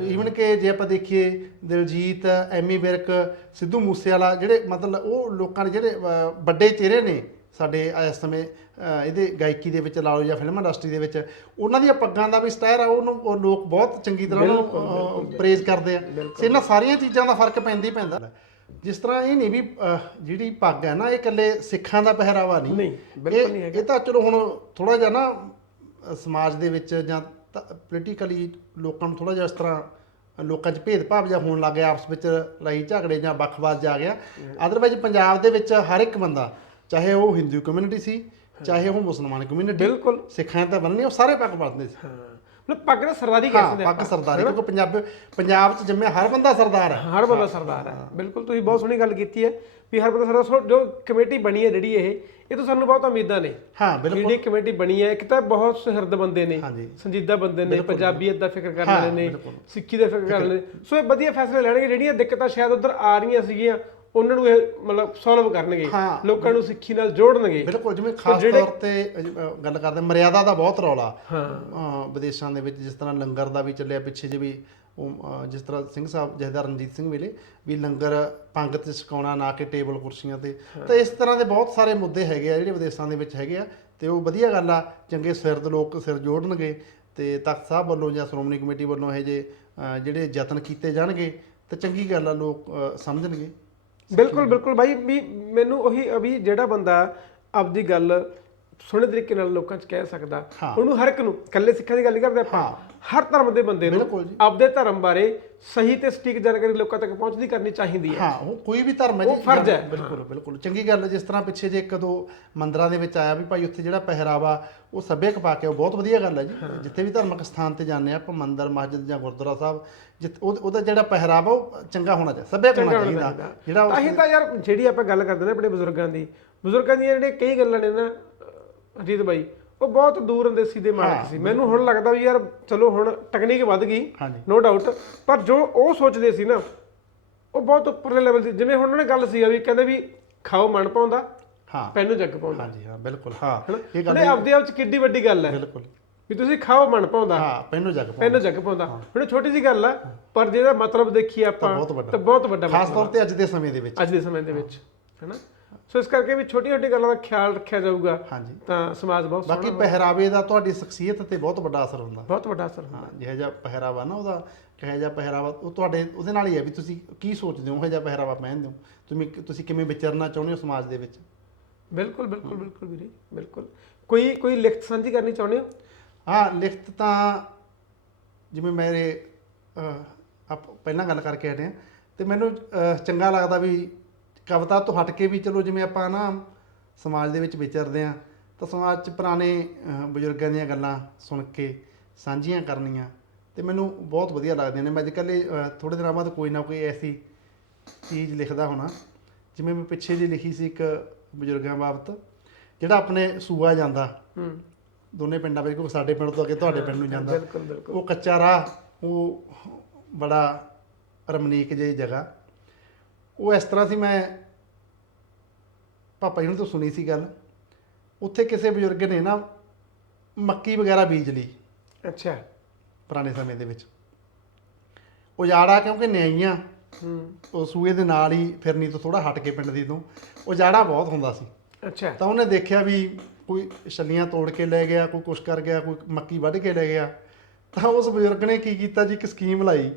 ਈਵਨ ਕਿ ਜੇ ਆਪਾਂ ਦੇਖੀਏ ਦਿਲਜੀਤ ਐਮੀ ਵਿਰਕ ਸਿੱਧੂ ਮੂਸੇਵਾਲਾ ਜਿਹੜੇ ਮਤਲਬ ਉਹ ਲੋਕਾਂ ਦੇ ਜਿਹੜੇ ਵੱਡੇ ਚਿਹਰੇ ਨੇ ਸਾਡੇ ਇਸ ਸਮੇਂ ਇਹਦੇ ਗਾਇਕੀ ਦੇ ਵਿੱਚ ਲਾ ਲਓ ਜਾਂ ਫਿਲਮ ਇੰਡਸਟਰੀ ਦੇ ਵਿੱਚ ਉਹਨਾਂ ਦੀਆਂ ਪੱਗਾਂ ਦਾ ਵੀ ਸਟਾਈਲ ਆ ਉਹਨੂੰ ਉਹ ਲੋਕ ਬਹੁਤ ਚੰਗੀ ਤਰ੍ਹਾਂ ਉਹਨੂੰ ਪ੍ਰੇਜ਼ ਕਰਦੇ ਆ। ਤੇ ਇਹਨਾਂ ਸਾਰੀਆਂ ਚੀਜ਼ਾਂ ਦਾ ਫ਼ਰਕ ਪੈਂਦਾ ਹੀ ਪੈਂਦਾ। ਜਿਸ ਤਰ੍ਹਾਂ ਇਹ ਨਹੀਂ ਵੀ ਜਿਹੜੀ ਪੱਗ ਹੈ ਨਾ ਇਹ ਇਕੱਲੇ ਸਿੱਖਾਂ ਦਾ ਪਹਿਰਾਵਾ ਨਹੀਂ। ਨਹੀਂ, ਬਿਲਕੁਲ ਇਹ- ਨਹੀਂ ਹੈਗਾ। ਇਹ ਤਾਂ ਚਲੋ ਹੁਣ ਥੋੜਾ ਜਿਹਾ ਨਾ ਸਮਾਜ ਦੇ ਵਿੱਚ ਜਾਂ ਪੋਲੀਟੀਕਲੀ ਲੋਕਾਂ ਨੂੰ ਥੋੜਾ ਜਿਹਾ ਇਸ ਤਰ੍ਹਾਂ ਲੋਕਾਂ 'ਚ ਭੇਦਭਾਵ ਜਿਹਾ ਹੋਣ ਲੱਗ ਗਿਆ ਆਪਸ ਵਿੱਚ ਲੜਾਈ ਝਗੜੇ ਜਾਂ ਵੱਖਵਾਦ ਜਾ ਗਿਆ। ਅਦਰਵਾਈਜ਼ ਪੰਜਾਬ ਦੇ ਵਿੱਚ ਹਰ ਇੱਕ ਬੰਦਾ ਚਾਹੇ ਉਹ ਹਿੰਦੂ ਕਮਿਊਨਿਟੀ ਸੀ ਚਾਹੇ ਉਹ ਮੁਸਲਮਾਨ ਕਮਿਊਨਿਟੀ ਬਿਲਕੁਲ। ਸਿੱਖਾਂ ਤਾਂ ਬੰਨੇ ਉਹ ਸਾਰੇ ਪੱਗ ਬੰਨਦੇ ਸੀ। ਮਤਲਬ ਪੱਗ ਦਾ ਸਰਦਾਰੀ ਕਹਿ ਹਾਂ ਪੱਗ ਸਰਦਾਰੀ ਕਿਉਂਕਿ ਪੰਜਾਬ ਪੰਜਾਬ 'ਚ ਜੰਮਿਆ ਹਰ ਬੰਦਾ ਸਰਦਾਰ ਹੈ। ਹਰ ਬੰਦਾ ਸਰਦਾਰ ਹੈ। ਬਿਲਕੁਲ ਤੁਸੀਂ ਬਹੁਤ ਸੋਹਣੀ ਗੱਲ ਕੀਤੀ ਹੈ ਵੀ ਹਰ ਬੰਦਾ ਸਰਦਾਰ। ਜੋ ਕਮੇਟੀ ਬਣੀ ਹੈ ਜਿਹੜੀ ਇਹ ਇਹ ਤੋਂ ਸਾਨੂੰ ਬਹੁਤ ਉਮੀਦਾਂ ਨੇ। ਹਾਂ ਬਿਲਕੁਲ। ਜਿਹੜੀ ਕਮੇਟੀ ਬਣੀ ਹੈ ਇੱਕ ਤਾਂ ਬਹੁਤ ਸੁਹਿਰਦ ਬੰਦੇ ਨੇ। ਸੰਜੀਦਾ ਬੰਦੇ ਨੇ ਪੰਜਾਬੀਅਤ ਦਾ ਫਿਕਰ ਕਰਨ ਵਾਲੇ ਨੇ। ਸਿੱਖੀ ਦਾ ਫਿਕਰ ਕਰਨ ਵਾਲੇ ਸੋ ਇਹ ਵਧੀਆ ਫੈਸਲੇ ਲੈਣਗੇ ਜਿਹੜੀਆਂ ਦਿੱਕਤਾਂ ਸ਼ਾਇਦ ਉਧਰ ਆ ਰਹੀਆਂ ਸੀਗੀਆਂ ਉਹਨਾਂ ਨੂੰ ਇਹ ਮਤਲਬ ਸੋਲਵ ਕਰਨਗੇ ਹਾਂ। ਲੋਕਾਂ ਨੂੰ ਸਿੱਖੀ ਨਾਲ ਜੋੜਨਗੇ। ਬਿਲਕੁਲ ਜਿਵੇਂ ਖਾਸ ਤੌਰ ਤੇ ਗੱਲ ਕਰਦੇ ਮਰਿਆਦਾ ਦਾ ਬਹੁਤ ਰੌਲਾ। ਹਾਂ। ਅ, ਵਿਦੇਸ਼ਾਂ ਦੇ ਵਿੱਚ ਜਿਸ ਤਰ੍ਹਾਂ ਲੰਗਰ ਦਾ ਵੀ ਚੱਲਿਆ ਪਿੱਛੇ ਜੇ ਵੀ ਉਹ ਜਿਸ ਤਰ੍ਹਾਂ ਸਿੰਘ ਸਾਹਿਬ ਜਥੇਦਾਰ ਰਣਜੀਤ ਸਿੰਘ ਵੇਲੇ ਵੀ ਲੰਗਰ ਪੰਗਤ 'ਚ ਛਕਾਉਣਾ ਨਾ ਕਿ ਟੇਬਲ ਕੁਰਸੀਆਂ ਤੇ। ਤਾਂ ਇਸ ਤਰ੍ਹਾਂ ਦੇ ਬਹੁਤ ਸਾਰੇ ਮੁੱਦੇ ਹੈਗੇ ਆ ਜਿਹੜੇ ਵਿਦੇਸ਼ਾਂ ਦੇ ਵਿੱਚ ਹੈਗੇ ਆ ਤੇ ਉਹ ਵਧੀਆ ਗੱਲ ਆ ਚੰਗੇ ਸਿਰਦ ਲੋਕ ਸਿਰ ਜੋੜਨਗੇ ਤੇ ਤਖਤ ਸਾਹਿਬ ਵੱਲੋਂ ਜਾਂ ਸ਼੍ਰੋਮਣੀ ਕਮੇਟੀ ਵੱਲੋਂ ਇਹ ਜੇ ਜਿਹੜੇ ਯਤਨ ਕੀਤੇ ਜਾਣਗੇ ਤਾਂ ਚੰਗੀ ਗੱਲ ਆ ਲੋਕ ਸਮਝਣਗੇ। ਬਿਲਕੁਲ ਬਿਲਕੁਲ ਭਾਈ ਵੀ ਮੈਨੂੰ ਉਹੀ ਅਭੀ ਜਿਹੜਾ ਬੰਦਾ ਆਪਦੀ ਗੱਲ ਸੋਹਣੇ ਤਰੀਕੇ ਨਾਲ ਲੋਕਾਂ 'ਚ ਕਹਿ ਸਕਦਾ। ਉਹਨੂੰ ਹਰ ਇੱਕ ਨੂੰ ਇਕੱਲੇ ਸਿੱਖਾਂ ਦੀ ਗੱਲ ਨਹੀਂ ਕਰਦੇ ਆਪਾਂ। ਹਰ ਧਰਮ ਦੇ ਬੰਦੇ ਨੂੰ ਬਿਲਕੁਲ ਜੀ। ਆਪਦੇ ਧਰਮ ਬਾਰੇ ਸਹੀ ਤੇ ਸਟੀਕ ਜਾਣਕਾਰੀ ਲੋਕਾਂ ਤੱਕ ਪਹੁੰਚਦੀ ਕਰਨੀ ਚਾਹੀਦੀ ਹੈ। ਹਾਂ ਉਹ ਕੋਈ ਵੀ ਧਰਮ ਹੈ ਉਹ ਫਰਜ਼ ਹੈ। ਬਿਲਕੁਲ ਬਿਲਕੁਲ। ਚੰਗੀ ਗੱਲ ਹੈ ਜਿਸ ਤਰ੍ਹਾਂ ਪਿੱਛੇ ਜੇ ਇੱਕ ਦੋ ਮੰਦਰਾਂ ਦੇ ਵਿੱਚ ਆਇਆ ਵੀ ਭਾਈ ਉੱਥੇ ਜਿਹੜਾ ਪਹਿਰਾਵਾ ਉਹ ਸੱਭਿਅਕ ਪਾ ਕੇ ਉਹ ਬਹੁਤ ਵਧੀਆ ਗੱਲ ਹੈ ਜੀ। ਜਿੱਥੇ ਵੀ ਧਾਰਮਿਕ ਸਥਾਨ ਤੇ ਜਾਂਦੇ ਆ ਆਪਾਂ ਮੰਦਰ ਮਸਜਿਦ ਜਾਂ ਗੁਰਦੁਆਰਾ ਸਾਹਿਬ ਜਿੱਥੇ ਉਹ- ਉਹਦਾ ਜਿਹੜਾ ਪਹਿਰਾਵਾ ਉਹ ਚੰਗਾ ਹੋਣਾ ਚਾਹੀਦਾ ਸੱਭਿਅਕ ਹੋਣਾ ਚਾਹੀਦਾ। ਜਿਹੜਾ ਤਾਂ ਹੀ ਤਾਂ ਯਾਰ ਜਿਹੜੀ ਆਪਾਂ ਗੱਲ ਕਰਦੇ ਨੇ ਆਪਣੇ ਬਜ਼ੁਰਗਾਂ ਦੀ ਬਜ਼ੁਰਗਾਂ ਦੀਆਂ ਜਿਹੜੀਆਂ ਕਈ ਗੱਲਾਂ ਨੇ ਨਾ ਅਹ, ਅਜੀਤ ਬਾਈ ਉਹ ਬਹੁਤ ਦੂਰ ਅੰਦੇਸੀ ਦੇ ਮਾਲਕ ਸੀ। ਮੈਨੂੰ ਹੁਣ ਲੱਗਦਾ ਵੀ ਯਾਰ ਚਲੋ ਹੁਣ ਟੈਕਨੀਕ ਵੱਧ ਗਈ ਨੋ ਡਾਊਟ ਪਰ ਜੋ ਉਹ ਸੋਚਦੇ ਸੀ ਨਾ ਉਹ ਬਹੁਤ ਉੱਪਰਲੇ ਲੈਵਲ ਦੀ ਜਿਵੇਂ ਹੁਣ ਉਹਨਾਂ ਨੇ ਗੱਲ ਸੀ ਆ ਵੀ ਕਹਿੰਦੇ ਵੀ ਖਾਓ ਮਨ ਪਾਉਂਦਾ ਹਾਂ। ਪੈਨੂੰ ਜੱਗ ਪਾਉਂਦਾ ਹਾਂਜੀ ਹਾਂ ਬਿਲਕੁਲ ਹਾਂ। ਇਹ ਗੱਲ ਆਪਦੇ ਆਪ ਚ ਕਿੱਡੀ ਵੱਡੀ ਗੱਲ ਹੈ। ਬਿਲਕੁਲ। ਵੀ ਤੁਸੀਂ ਖਾਓ ਮਨ ਪਾਉਂਦਾ ਹਾਂ ਪੈਨੋ ਜਗ ਪਾਉਂਦਾ ਪੈਨੂੰ ਜੱਗ ਪਾਉਂਦਾ ਹੁਣ ਛੋਟੀ ਜੀ ਗੱਲ ਆ ਪਰ ਜਿਹਦਾ ਮਤਲਬ ਦੇਖੀਏ ਆਪਾਂ। ਤਾਂ ਬਹੁਤ ਵੱਡਾ ਖਾਸ ਤੌਰ ਤੇ ਅੱਜ ਦੇ ਸਮੇਂ ਦੇ ਵਿੱਚ। ਅੱਜ ਦੇ ਸਮੇਂ ਦੇ ਵਿੱਚ ਹੈਨਾ? ਸੋ ਇਸ ਕਰਕੇ ਵੀ ਛੋਟੀ ਛੋਟੀ ਗੱਲਾਂ ਦਾ ਖਿਆਲ ਰੱਖਿਆ ਜਾਊਗਾ। ਹਾਂਜੀ। ਤਾਂ ਸਮਾਜ ਬਹੁਤ ਬਾਕੀ ਸੋਹਣਾ ਪਹਿਰਾਵੇ ਦਾ ਤੁਹਾਡੀ ਸ਼ਖਸੀਅਤ ਤੇ ਬਹੁਤ ਵੱਡਾ ਅਸਰ ਹੁੰਦਾ। ਬਹੁਤ ਵੱਡਾ ਅਸਰ ਹੁੰਦਾ। ਹਾਂ ਜਿਹੋ ਜਿਹਾ ਪਹਿਰਾਵਾ ਨਾ ਉਹਦਾ ਕਿਹੋ ਜਿਹਾ ਪਹਿਰਾਵਾ ਉਹ ਤੁਹਾਡੇ ਉਹਦੇ ਨਾਲ ਹੀ ਹੈ ਵੀ ਤੁਸੀਂ ਕੀ ਸੋਚਦੇ ਹੋ ਉਹ ਜਿਹਾ ਪਹਿਰਾਵਾ ਪਹਿਨਦੇ ਹੋ? ਤੁਸੀਂ ਤੁਸੀਂ ਕਿਵੇਂ ਵਿਚਰਨਾ ਚਾਹੁੰਦੇ ਹੋ ਸਮਾਜ ਦੇ ਵਿੱਚ? ਬਿਲਕੁਲ ਬਿਲਕੁਲ ਬਿਲਕੁਲ ਵੀਰੇ ਬਿਲਕੁਲ। ਕੋਈ ਕੋਈ ਲਿਖਤ ਸਾਂਝੀ ਕਰਨੀ ਚਾਹੁੰਦੇ ਹੋ? ਹਾਂ ਲਿਖਤ ਤਾਂ ਜਿਵੇਂ ਮੇਰੇ ਆਪ ਪਹਿਲਾਂ ਗੱਲ ਕਰਕੇ ਹਟੇ ਹਾਂ। ਤੇ ਮੈਨੂੰ ਚੰਗਾ ਲੱਗਦਾ ਵੀ ਕਵਿਤਾ ਤੋਂ ਹਟ ਕੇ ਵੀ ਚਲੋ ਜਿਵੇਂ ਆਪਾਂ ਨਾ ਸਮਾਜ ਦੇ ਵਿੱਚ ਵਿਚਰਦੇ ਹਾਂ ਤਾਂ ਸਮਾਜ 'ਚ ਪੁਰਾਣੇ ਅਹ, ਬਜ਼ੁਰਗਾਂ ਦੀਆਂ ਗੱਲਾਂ ਸੁਣ ਕੇ ਸਾਂਝੀਆਂ ਕਰਨੀਆਂ ਤੇ ਮੈਨੂੰ ਬਹੁਤ ਵਧੀਆ ਲੱਗਦੀਆਂ ਨੇ। ਮੈਂ ਅੱਜ ਕੱਲ੍ਹ ਥੋੜੇ ਦਿਨਾਂ ਬਾਅਦ ਕੋਈ ਨਾ ਕੋਈ ਐਸੀ ਚੀਜ਼ ਲਿਖਦਾ ਹੋਣਾ ਜਿਵੇਂ ਮੈਂ ਪਿੱਛੇ ਜੀ ਲਿਖੀ ਸੀ ਇੱਕ ਬਜ਼ੁਰਗਾਂ ਬਾਬਤ ਜਿਹੜਾ ਆਪਣੇ ਸੂਆ ਜਾਂਦਾ। ਹੂੰ। ਦੋਨੇ ਪਿੰਡਾਂ ਵਿੱਚ ਕੋਈ ਸਾਡੇ ਪਿੰਡ ਤੋਂ ਅੱਗੇ ਤੁਹਾਡੇ ਪਿੰਡ ਨੂੰ ਜਾਂਦਾ। ਬਿਲਕੁਲ ਬਿਲਕੁਲ। ਉਹ ਕੱਚਾ ਰਾਹ ਉਹ ਬੜਾ ਰਮਣੀਕ ਜਿਹੀ ਜਗ੍ਹਾ। ਉਹ ਇਸ ਤਰ੍ਹਾਂ ਸੀ ਮੈਂ ਪਾਪਾ ਜੀ ਨੂੰ ਤੋਂ ਸੁਣੀ ਸੀ ਗੱਲ। ਉੱਥੇ ਕਿਸੇ ਬਜ਼ੁਰਗ ਨੇ ਨਾ ਮੱਕੀ ਵਗੈਰਾ ਬੀਜ ਲਈ। ਅੱਛਾ। ਪੁਰਾਣੇ ਸਮੇਂ ਦੇ ਵਿੱਚ। ਉਜਾੜਾ ਕਿਉਂਕਿ ਨਿਆਈਆਂ ਉਹ ਸੂਏ ਦੇ ਨਾਲ ਹੀ ਫਿਰਨੀ ਤੋਂ ਥੋੜਾ ਹਟ ਕੇ ਪਿੰਡ ਦੀ ਤੋਂ। ਉਜਾੜਾ ਬਹੁਤ ਹੁੰਦਾ ਸੀ। ਅੱਛਾ। ਤਾਂ ਉਹਨੇ ਦੇਖਿਆ ਵੀ ਕੋਈ ਛੱਲੀਆਂ ਤੋੜ ਕੇ ਲੈ ਗਿਆ ਕੋਈ ਕੁਛ ਕਰ ਗਿਆ ਕੋਈ ਮੱਕੀ ਵੱਢ ਕੇ ਲੈ ਗਿਆ। ਤਾਂ ਉਸ ਬਜ਼ੁਰਗ ਨੇ ਕੀ ਕੀਤਾ ਜੀ? ਇੱਕ ਸਕੀਮ ਲਾਈ।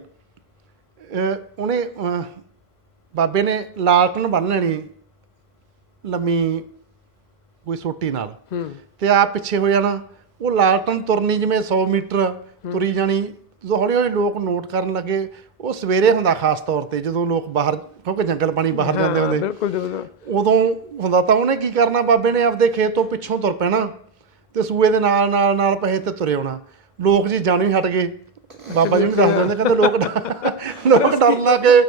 ਉਹਨੇ ਬਾਬੇ ਨੇ ਲਾਲਟਨ ਬੰਨ ਲੈਣੀ ਲੰਮੀ ਕੋਈ ਸੋਟੀ ਨਾਲ। ਤੇ ਆਪ ਪਿੱਛੇ ਹੋ ਜਾਣਾ। ਉਹ ਲਾਲਟਨ ਤੁਰਨੀ ਜਿਵੇਂ 100 ਮੀਟਰ ਤੁਰੀ ਜਾਣੀ। ਜਦੋਂ ਹੌਲੀ ਹੌਲੀ ਲੋਕ ਨੋਟ ਕਰਨ ਲੱਗੇ ਉਹ ਸਵੇਰੇ ਹੁੰਦਾ ਖਾਸ ਤੌਰ ਤੇ ਜਦੋਂ ਲੋਕ ਬਾਹਰ ਕਿਉਂਕਿ ਜੰਗਲ ਪਾਣੀ ਬਾਹਰ ਜਾਂਦੇ ਹੁੰਦੇ। ਬਿਲਕੁਲ ਉਦੋਂ ਹੁੰਦਾ ਤਾਂ ਉਹਨੇ ਕੀ ਕਰਨਾ ਬਾਬੇ ਨੇ ਆਪਦੇ ਖੇਤ ਤੋਂ ਪਿੱਛੋਂ ਤੁਰ ਪੈਣਾ ਤੇ ਸੂਏ ਦੇ ਨਾਲ ਨਾਲ ਨਾਲ ਪਹੇ ਤੇ ਤੁਰੇ ਆਉਣਾ। ਲੋਕ ਜੀ ਜਾਣੂ ਹੀ ਹਟ ਗਏ। ਬਾਬਾ ਜੀ ਨੂੰ ਦੱਸ ਦਿੰਦੇ ਕਹਿੰਦੇ ਲੋਕ ਲੋਕ ਡਰਨ ਲੱਗੇ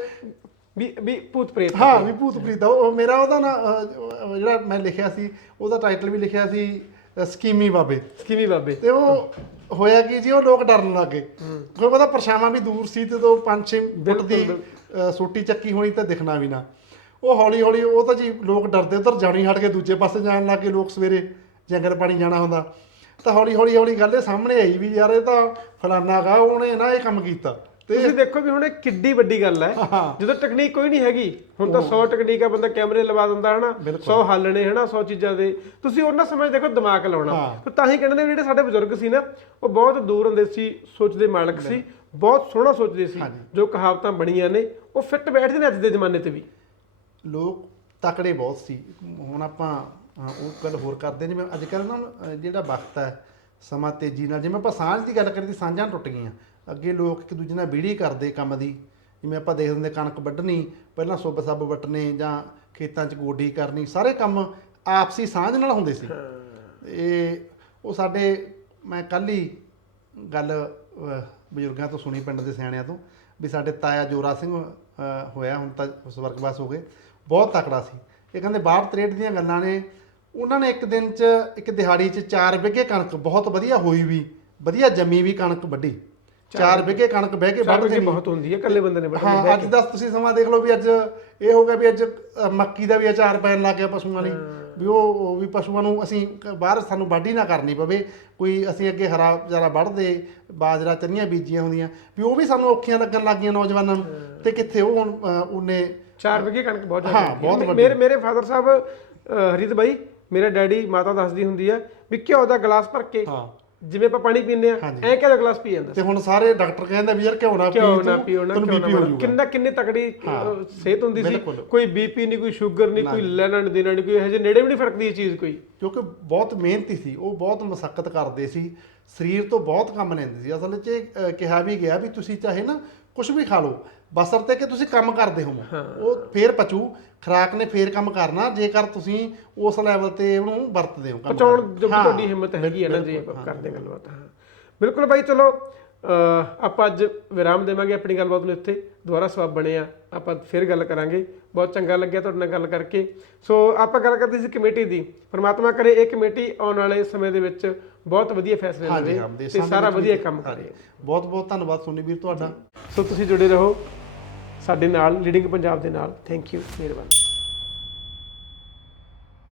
ਵੀ ਵੀ ਭੂਤ ਪ੍ਰੇਤ ਹਾਂ ਵੀ ਭੂਤ ਪ੍ਰੀਤ। ਉਹ ਮੇਰਾ ਉਹਦਾ ਨਾ ਅਹ, ਉਹ ਜਿਹੜਾ ਮੈਂ ਲਿਖਿਆ ਸੀ ਉਹਦਾ ਟਾਈਟਲ ਵੀ ਲਿਖਿਆ ਸੀ ਸਕੀਮੀ ਬਾਬੇ। ਕਿਵੇਂ ਬਾਬੇ। ਤੇ ਉਹ ਹੋਇਆ ਕੀ ਜੀ ਉਹ ਲੋਕ ਡਰਨ ਲੱਗੇ। ਕਿਉਂਕਿ ਉਹਦਾ ਪਰਛਾਵਾਂ ਵੀ ਦੂਰ ਸੀ ਤੇ ਤੋਂ 5-6 ਫੁੱਟ ਦੀ ਸੋਟੀ ਚੱਕੀ ਹੋਣੀ ਤਾਂ ਦਿਖਣਾ ਵੀ ਨਾ। ਉਹ ਹੌਲੀ ਹੌਲੀ ਉਹ ਤਾਂ ਜੀ ਲੋਕ ਡਰਦੇ ਉਧਰ ਜਾਣੀ ਹਟ ਕੇ ਦੂਜੇ ਪਾਸੇ ਜਾਣ ਲੱਗੇ ਲੋਕ ਸਵੇਰੇ ਜੰਗਲ ਪਾਣੀ ਜਾਣਾ ਹੁੰਦਾ। ਤਾਂ ਹੌਲੀ ਹੌਲੀ ਹੌਲੀ ਗੱਲ ਇਹ ਸਾਹਮਣੇ ਆਈ ਵੀ ਯਾਰ ਇਹ ਤਾਂ ਫਲਾਨਾ ਗਾ ਉਹਨੇ ਨਾ ਇਹ ਕੰਮ ਕੀਤਾ। ਤੁਸੀਂ ਦੇਖੋ ਵੀ ਹੁਣ ਇਹ ਕਿੱਡੀ ਵੱਡੀ ਗੱਲ ਹੈ। ਜਦੋਂ ਟੈਕਨੀਕ ਕੋਈ ਨਹੀਂ ਹੈਗੀ ਹੁਣ ਤਾਂ 100 ਟੈਕਨੀਕਾਂ ਬੰਦਾ ਕੈਮਰੇ ਲਵਾ ਦਿੰਦਾ ਹਨਾ? 100 ਹੱਲਣੇ ਹਨਾ 100 ਚੀਜ਼ਾਂ ਦੇ। ਤੁਸੀਂ ਉਹਨਾਂ ਸਮੇਂ ਦੇਖੋ ਦਿਮਾਗ ਲਾਉਣਾ। ਤੇ ਤਾਂ ਹੀ ਕਹਿੰਦੇ ਨੇ ਜਿਹੜੇ ਸਾਡੇ ਬਜ਼ੁਰਗ ਸੀ ਨਾ ਉਹ ਬਹੁਤ ਦੂਰ ਹੁੰਦੇ ਸੀ ਸੋਚ ਦੇ ਮਾਲਕ ਸੀ ਬਹੁਤ ਸੋਹਣਾ ਸੋਚਦੇ ਸੀ। ਜੋ ਕਹਾਵਤਾਂ ਬਣੀਆਂ ਨੇ ਉਹ ਫਿੱਟ ਬੈਠਦੇ ਨੇ ਅੱਜ ਦੇ ਜ਼ਮਾਨੇ ਤੇ ਵੀ। ਲੋਕ ਤਕੜੇ ਬਹੁਤ ਸੀ। ਹੁਣ ਆਪਾਂ ਉਹ ਗੱਲ ਹੋਰ ਕਰਦੇ ਜਿਵੇਂ ਅੱਜ ਕੱਲ੍ਹ ਨਾ ਜਿਹੜਾ ਵਕਤ ਹੈ ਸਮਾਂ ਤੇਜ਼ੀ ਨਾਲ ਜਿਵੇਂ ਆਪਾਂ ਸਾਂਝ ਦੀ ਗੱਲ ਕਰੀ ਸਾਂਝਾਂ ਟੁੱਟ ਗਈਆਂ। ਅੱਗੇ ਲੋਕ ਇੱਕ ਦੂਜੇ ਨਾਲ ਵੀੜੀ ਕਰਦੇ ਕੰਮ ਦੀ। ਜਿਵੇਂ ਆਪਾਂ ਦੇਖਦੇ ਹੁੰਦੇ ਕਣਕ ਵੱਢਣੀ, ਪਹਿਲਾਂ ਸੁੱਬ ਸੱਬ ਵੱਟਣੇ ਜਾਂ ਖੇਤਾਂ 'ਚ ਗੋਡੀ ਕਰਨੀ, ਸਾਰੇ ਕੰਮ ਆਪਸੀ ਸਾਂਝ ਨਾਲ ਹੁੰਦੇ ਸੀ। ਇਹ ਉਹ ਸਾਡੇ, ਮੈਂ ਕੱਲ ਹੀ ਗੱਲ ਬਜ਼ੁਰਗਾਂ ਤੋਂ ਸੁਣੀ ਪਿੰਡ ਦੇ ਸਿਆਣਿਆਂ ਤੋਂ, ਵੀ ਸਾਡੇ ਤਾਇਆ ਜੋਰਾ ਸਿੰਘ ਹੋਇਆ, ਹੁਣ ਤਾਂ ਸਵਰਗਵਾਸ ਹੋ ਗਏ, ਬਹੁਤ ਤਕੜਾ ਸੀ। ਇਹ ਕਹਿੰਦੇ 62 63 ਦੀਆਂ ਗੱਲਾਂ ਨੇ। ਉਹਨਾਂ ਨੇ ਇੱਕ ਦਿਨ 'ਚ, ਇੱਕ ਦਿਹਾੜੀ 'ਚ 4 ਵਿਗੇ ਕਣਕ, ਬਹੁਤ ਵਧੀਆ ਹੋਈ ਵੀ, ਵਧੀਆ ਜੰਮੀ ਵੀ ਕਣਕ ਵੱਢੀ। 4 ਵਿਗੇ ਕਣਕ ਬਹਿ ਕੇ ਵੱਢ ਦੇਣੀ ਬਹੁਤ ਹੁੰਦੀ ਹੈ ਇਕੱਲੇ ਬੰਦੇ ਨੇ ਵੱਢਣੀ ਹਾਂ ਅੱਜ ਦੱਸ ਤੁਸੀਂ ਸਮਾਂ ਦੇਖ ਲਓ ਵੀ ਅੱਜ ਇਹ ਹੋ ਗਿਆ ਵੀ ਅੱਜ ਅ, ਮੱਕੀ ਦਾ ਵੀ ਅਚਾਰ ਪੈਣ ਲੱਗ ਗਿਆ ਪਸ਼ੂਆਂ ਲਈ। ਵੀ ਉਹ ਉਹ ਵੀ ਪਸ਼ੂਆਂ ਨੂੰ ਅਸੀਂ ਕ- ਬਾਹਰ ਸਾਨੂੰ ਵਾਢੀ ਨਾ ਕਰਨੀ ਪਵੇ। ਕੋਈ ਅਸੀਂ ਅੱਗੇ ਹਰਾ ਜਰਾ ਵੱਢਦੇ ਬਾਜਰਾ ਚੰਨੀਆਂ ਬੀਜੀਆਂ ਹੁੰਦੀਆਂ। ਵੀ ਉਹ ਵੀ ਸਾਨੂੰ ਔਖੀਆਂ ਲੱਗਣ ਲੱਗ ਗਈਆਂ ਨੌਜਵਾਨਾਂ ਨੂੰ। ਤੇ ਕਿੱਥੇ ਉਹ ਹੁਣ ਅ, ਉਹਨੇ ਚਾਰ ਵਿਗੇ ਕਣਕ ਬਹੁਤ ਹਾਂ, ਜ਼ਿਆਦਾ ਹੁੰਦੀ ਹੈ। ਮੇਰੇ ਮੇਰੇ ਫਾਦਰ ਸਾਹਿਬ ਅਹ, ਹਰੀਤ ਬਾਈ ਮੇਰੇ ਡੈਡੀ ਮਾਤਾ ਦੱਸਦੀ ਹੁੰਦੀ ਆ ਵੀ ਘਿਓ ਦਾ ਗਲਾਸ ਭਰ ਕੇ ਹਾਂ। ਜਿਵੇਂ ਆਪਾਂ ਪਾਣੀ ਪੀਂਦੇ ਆ ਹਾਂਜੀ। ਐ ਕਿਹਦਾ ਗਲਾਸ ਪੀ ਜਾਂਦਾ ਤੇ ਹੁਣ ਸਾਰੇ ਡਾਕਟਰ ਕਹਿੰਦੇ ਵੀ ਯਾਰ ਕਿਉਂ ਨਾ ਪੀ ਘਿਓ ਨਾ ਤੂੰ, ਪੀਓ ਨਾ ਤੈਨੂੰ ਘਿਓ ਨਾ ਬੀਪੀ ਹੋ ਬਣਾਓ। ਜਾਊਗਾ ਕਿੰਨਾ ਕਿੰਨੇ ਤਕੜੀ ਅਹ, ਸਿਹਤ ਹੁੰਦੀ ਸੀ ਬਿਲਕੁਲ। ਕੋਈ ਬੀਪੀ ਨਹੀਂ ਕੋਈ ਸ਼ੂਗਰ ਨਹੀਂ ਕੋਈ ਲੈਣਾ ਨਹੀਂ ਦੇਣਾ ਨਹੀਂ ਕੋਈ ਇਹੋ ਜਿਹੇ ਨੇੜੇ ਵੀ ਨਹੀਂ ਫਰਕਦੀ ਇਹ ਚੀਜ਼ ਕੋਈ ਕਿਉਂਕਿ ਬਹੁਤ ਮਿਹਨਤੀ ਸੀ ਉਹ ਬਹੁਤ ਮਸ਼ੱਕਤ ਕਰਦੇ ਸੀ ਸਰੀਰ ਤੋਂ ਬਹੁਤ ਕੰਮ ਲੈਂਦੇ ਸੀ ਅਸਲ 'ਚ ਇਹ, ਅਹ, ਕਿਹਾ ਵੀ ਗਿਆ ਵੀ ਤੁਸੀਂ ਚਾਹੇ ਨਾ ਕੁਝ ਵੀ ਖਾ ਲਓ। ਬਸਰਤੇ ਕਿ ਤੁਸੀਂ ਕੰਮ ਕਰਦੇ ਹੋ। ਉਹ ਫੇਰ ਪਚੂ। ਖਰਾਕ ਨੇ ਫੇਰ ਕੰਮ ਕਰਨਾ। ਜੇਕਰ ਤੁਸੀਂ ਉਸ ਲੈਵਲ ਤੇ ਉਹਨੂੰ ਵਰਤਦੇ ਹੋ ਕਰਦੇ। ਜੋ ਤੁਹਾਡੀ ਹਿੰਮਤ ਹੈਗੀ ਹੈ ਨਾ ਜੀ ਕਰਦੇ ਗੱਲਬਾਤ ਹਾਂ। ਬਿਲਕੁਲ ਬਾਈ ਚਲੋ। ਆਪਾਂ ਅੱਜ ਵਿਰਾਮ ਦੇਵਾਂਗੇ ਆਪਣੀ ਗੱਲਬਾਤ ਨੂੰ ਇੱਥੇ। ਦੁਬਾਰਾ ਸਵਾਬ ਬਣਿਆ ਆਪਾਂ ਫਿਰ ਗੱਲ ਕਰਾਂਗੇ। ਬਹੁਤ ਚੰਗਾ ਲੱਗਿਆ ਤੁਹਾਡੇ ਨਾਲ ਗੱਲ ਕਰਕੇ। ਸੋ ਆਪਾਂ ਗੱਲ ਕਰਦੇ ਸੀ ਕਮੇਟੀ ਦੀ। ਪਰਮਾਤਮਾ ਕਰੇ ਇਹ ਕਮੇਟੀ ਆਉਣ ਵਾਲੇ ਸਮੇਂ ਦੇ ਵਿੱਚ ਬਹੁਤ ਵਧੀਆ ਫੈਸਲੇ ਲਵੇ ਤੇ ਸਾਰਾ ਵਧੀਆ ਕੰਮ। ਕਰੇ। ਬਹੁਤ ਬਹੁਤ ਧੰਨਵਾਦ ਸੋਨੀ ਵੀਰ ਤੁਹਾਡਾ। ਸੋ ਤੁਸੀਂ ਜੁੜੇ ਰਹੋ ਸਾਡੇ ਨਾਲ ਲੀਡਿੰਗ ਪੰਜਾਬ ਦੇ ਨਾਲ। ਥੈਂਕ ਯੂ ਮਿਹਰਬਾਨੀ।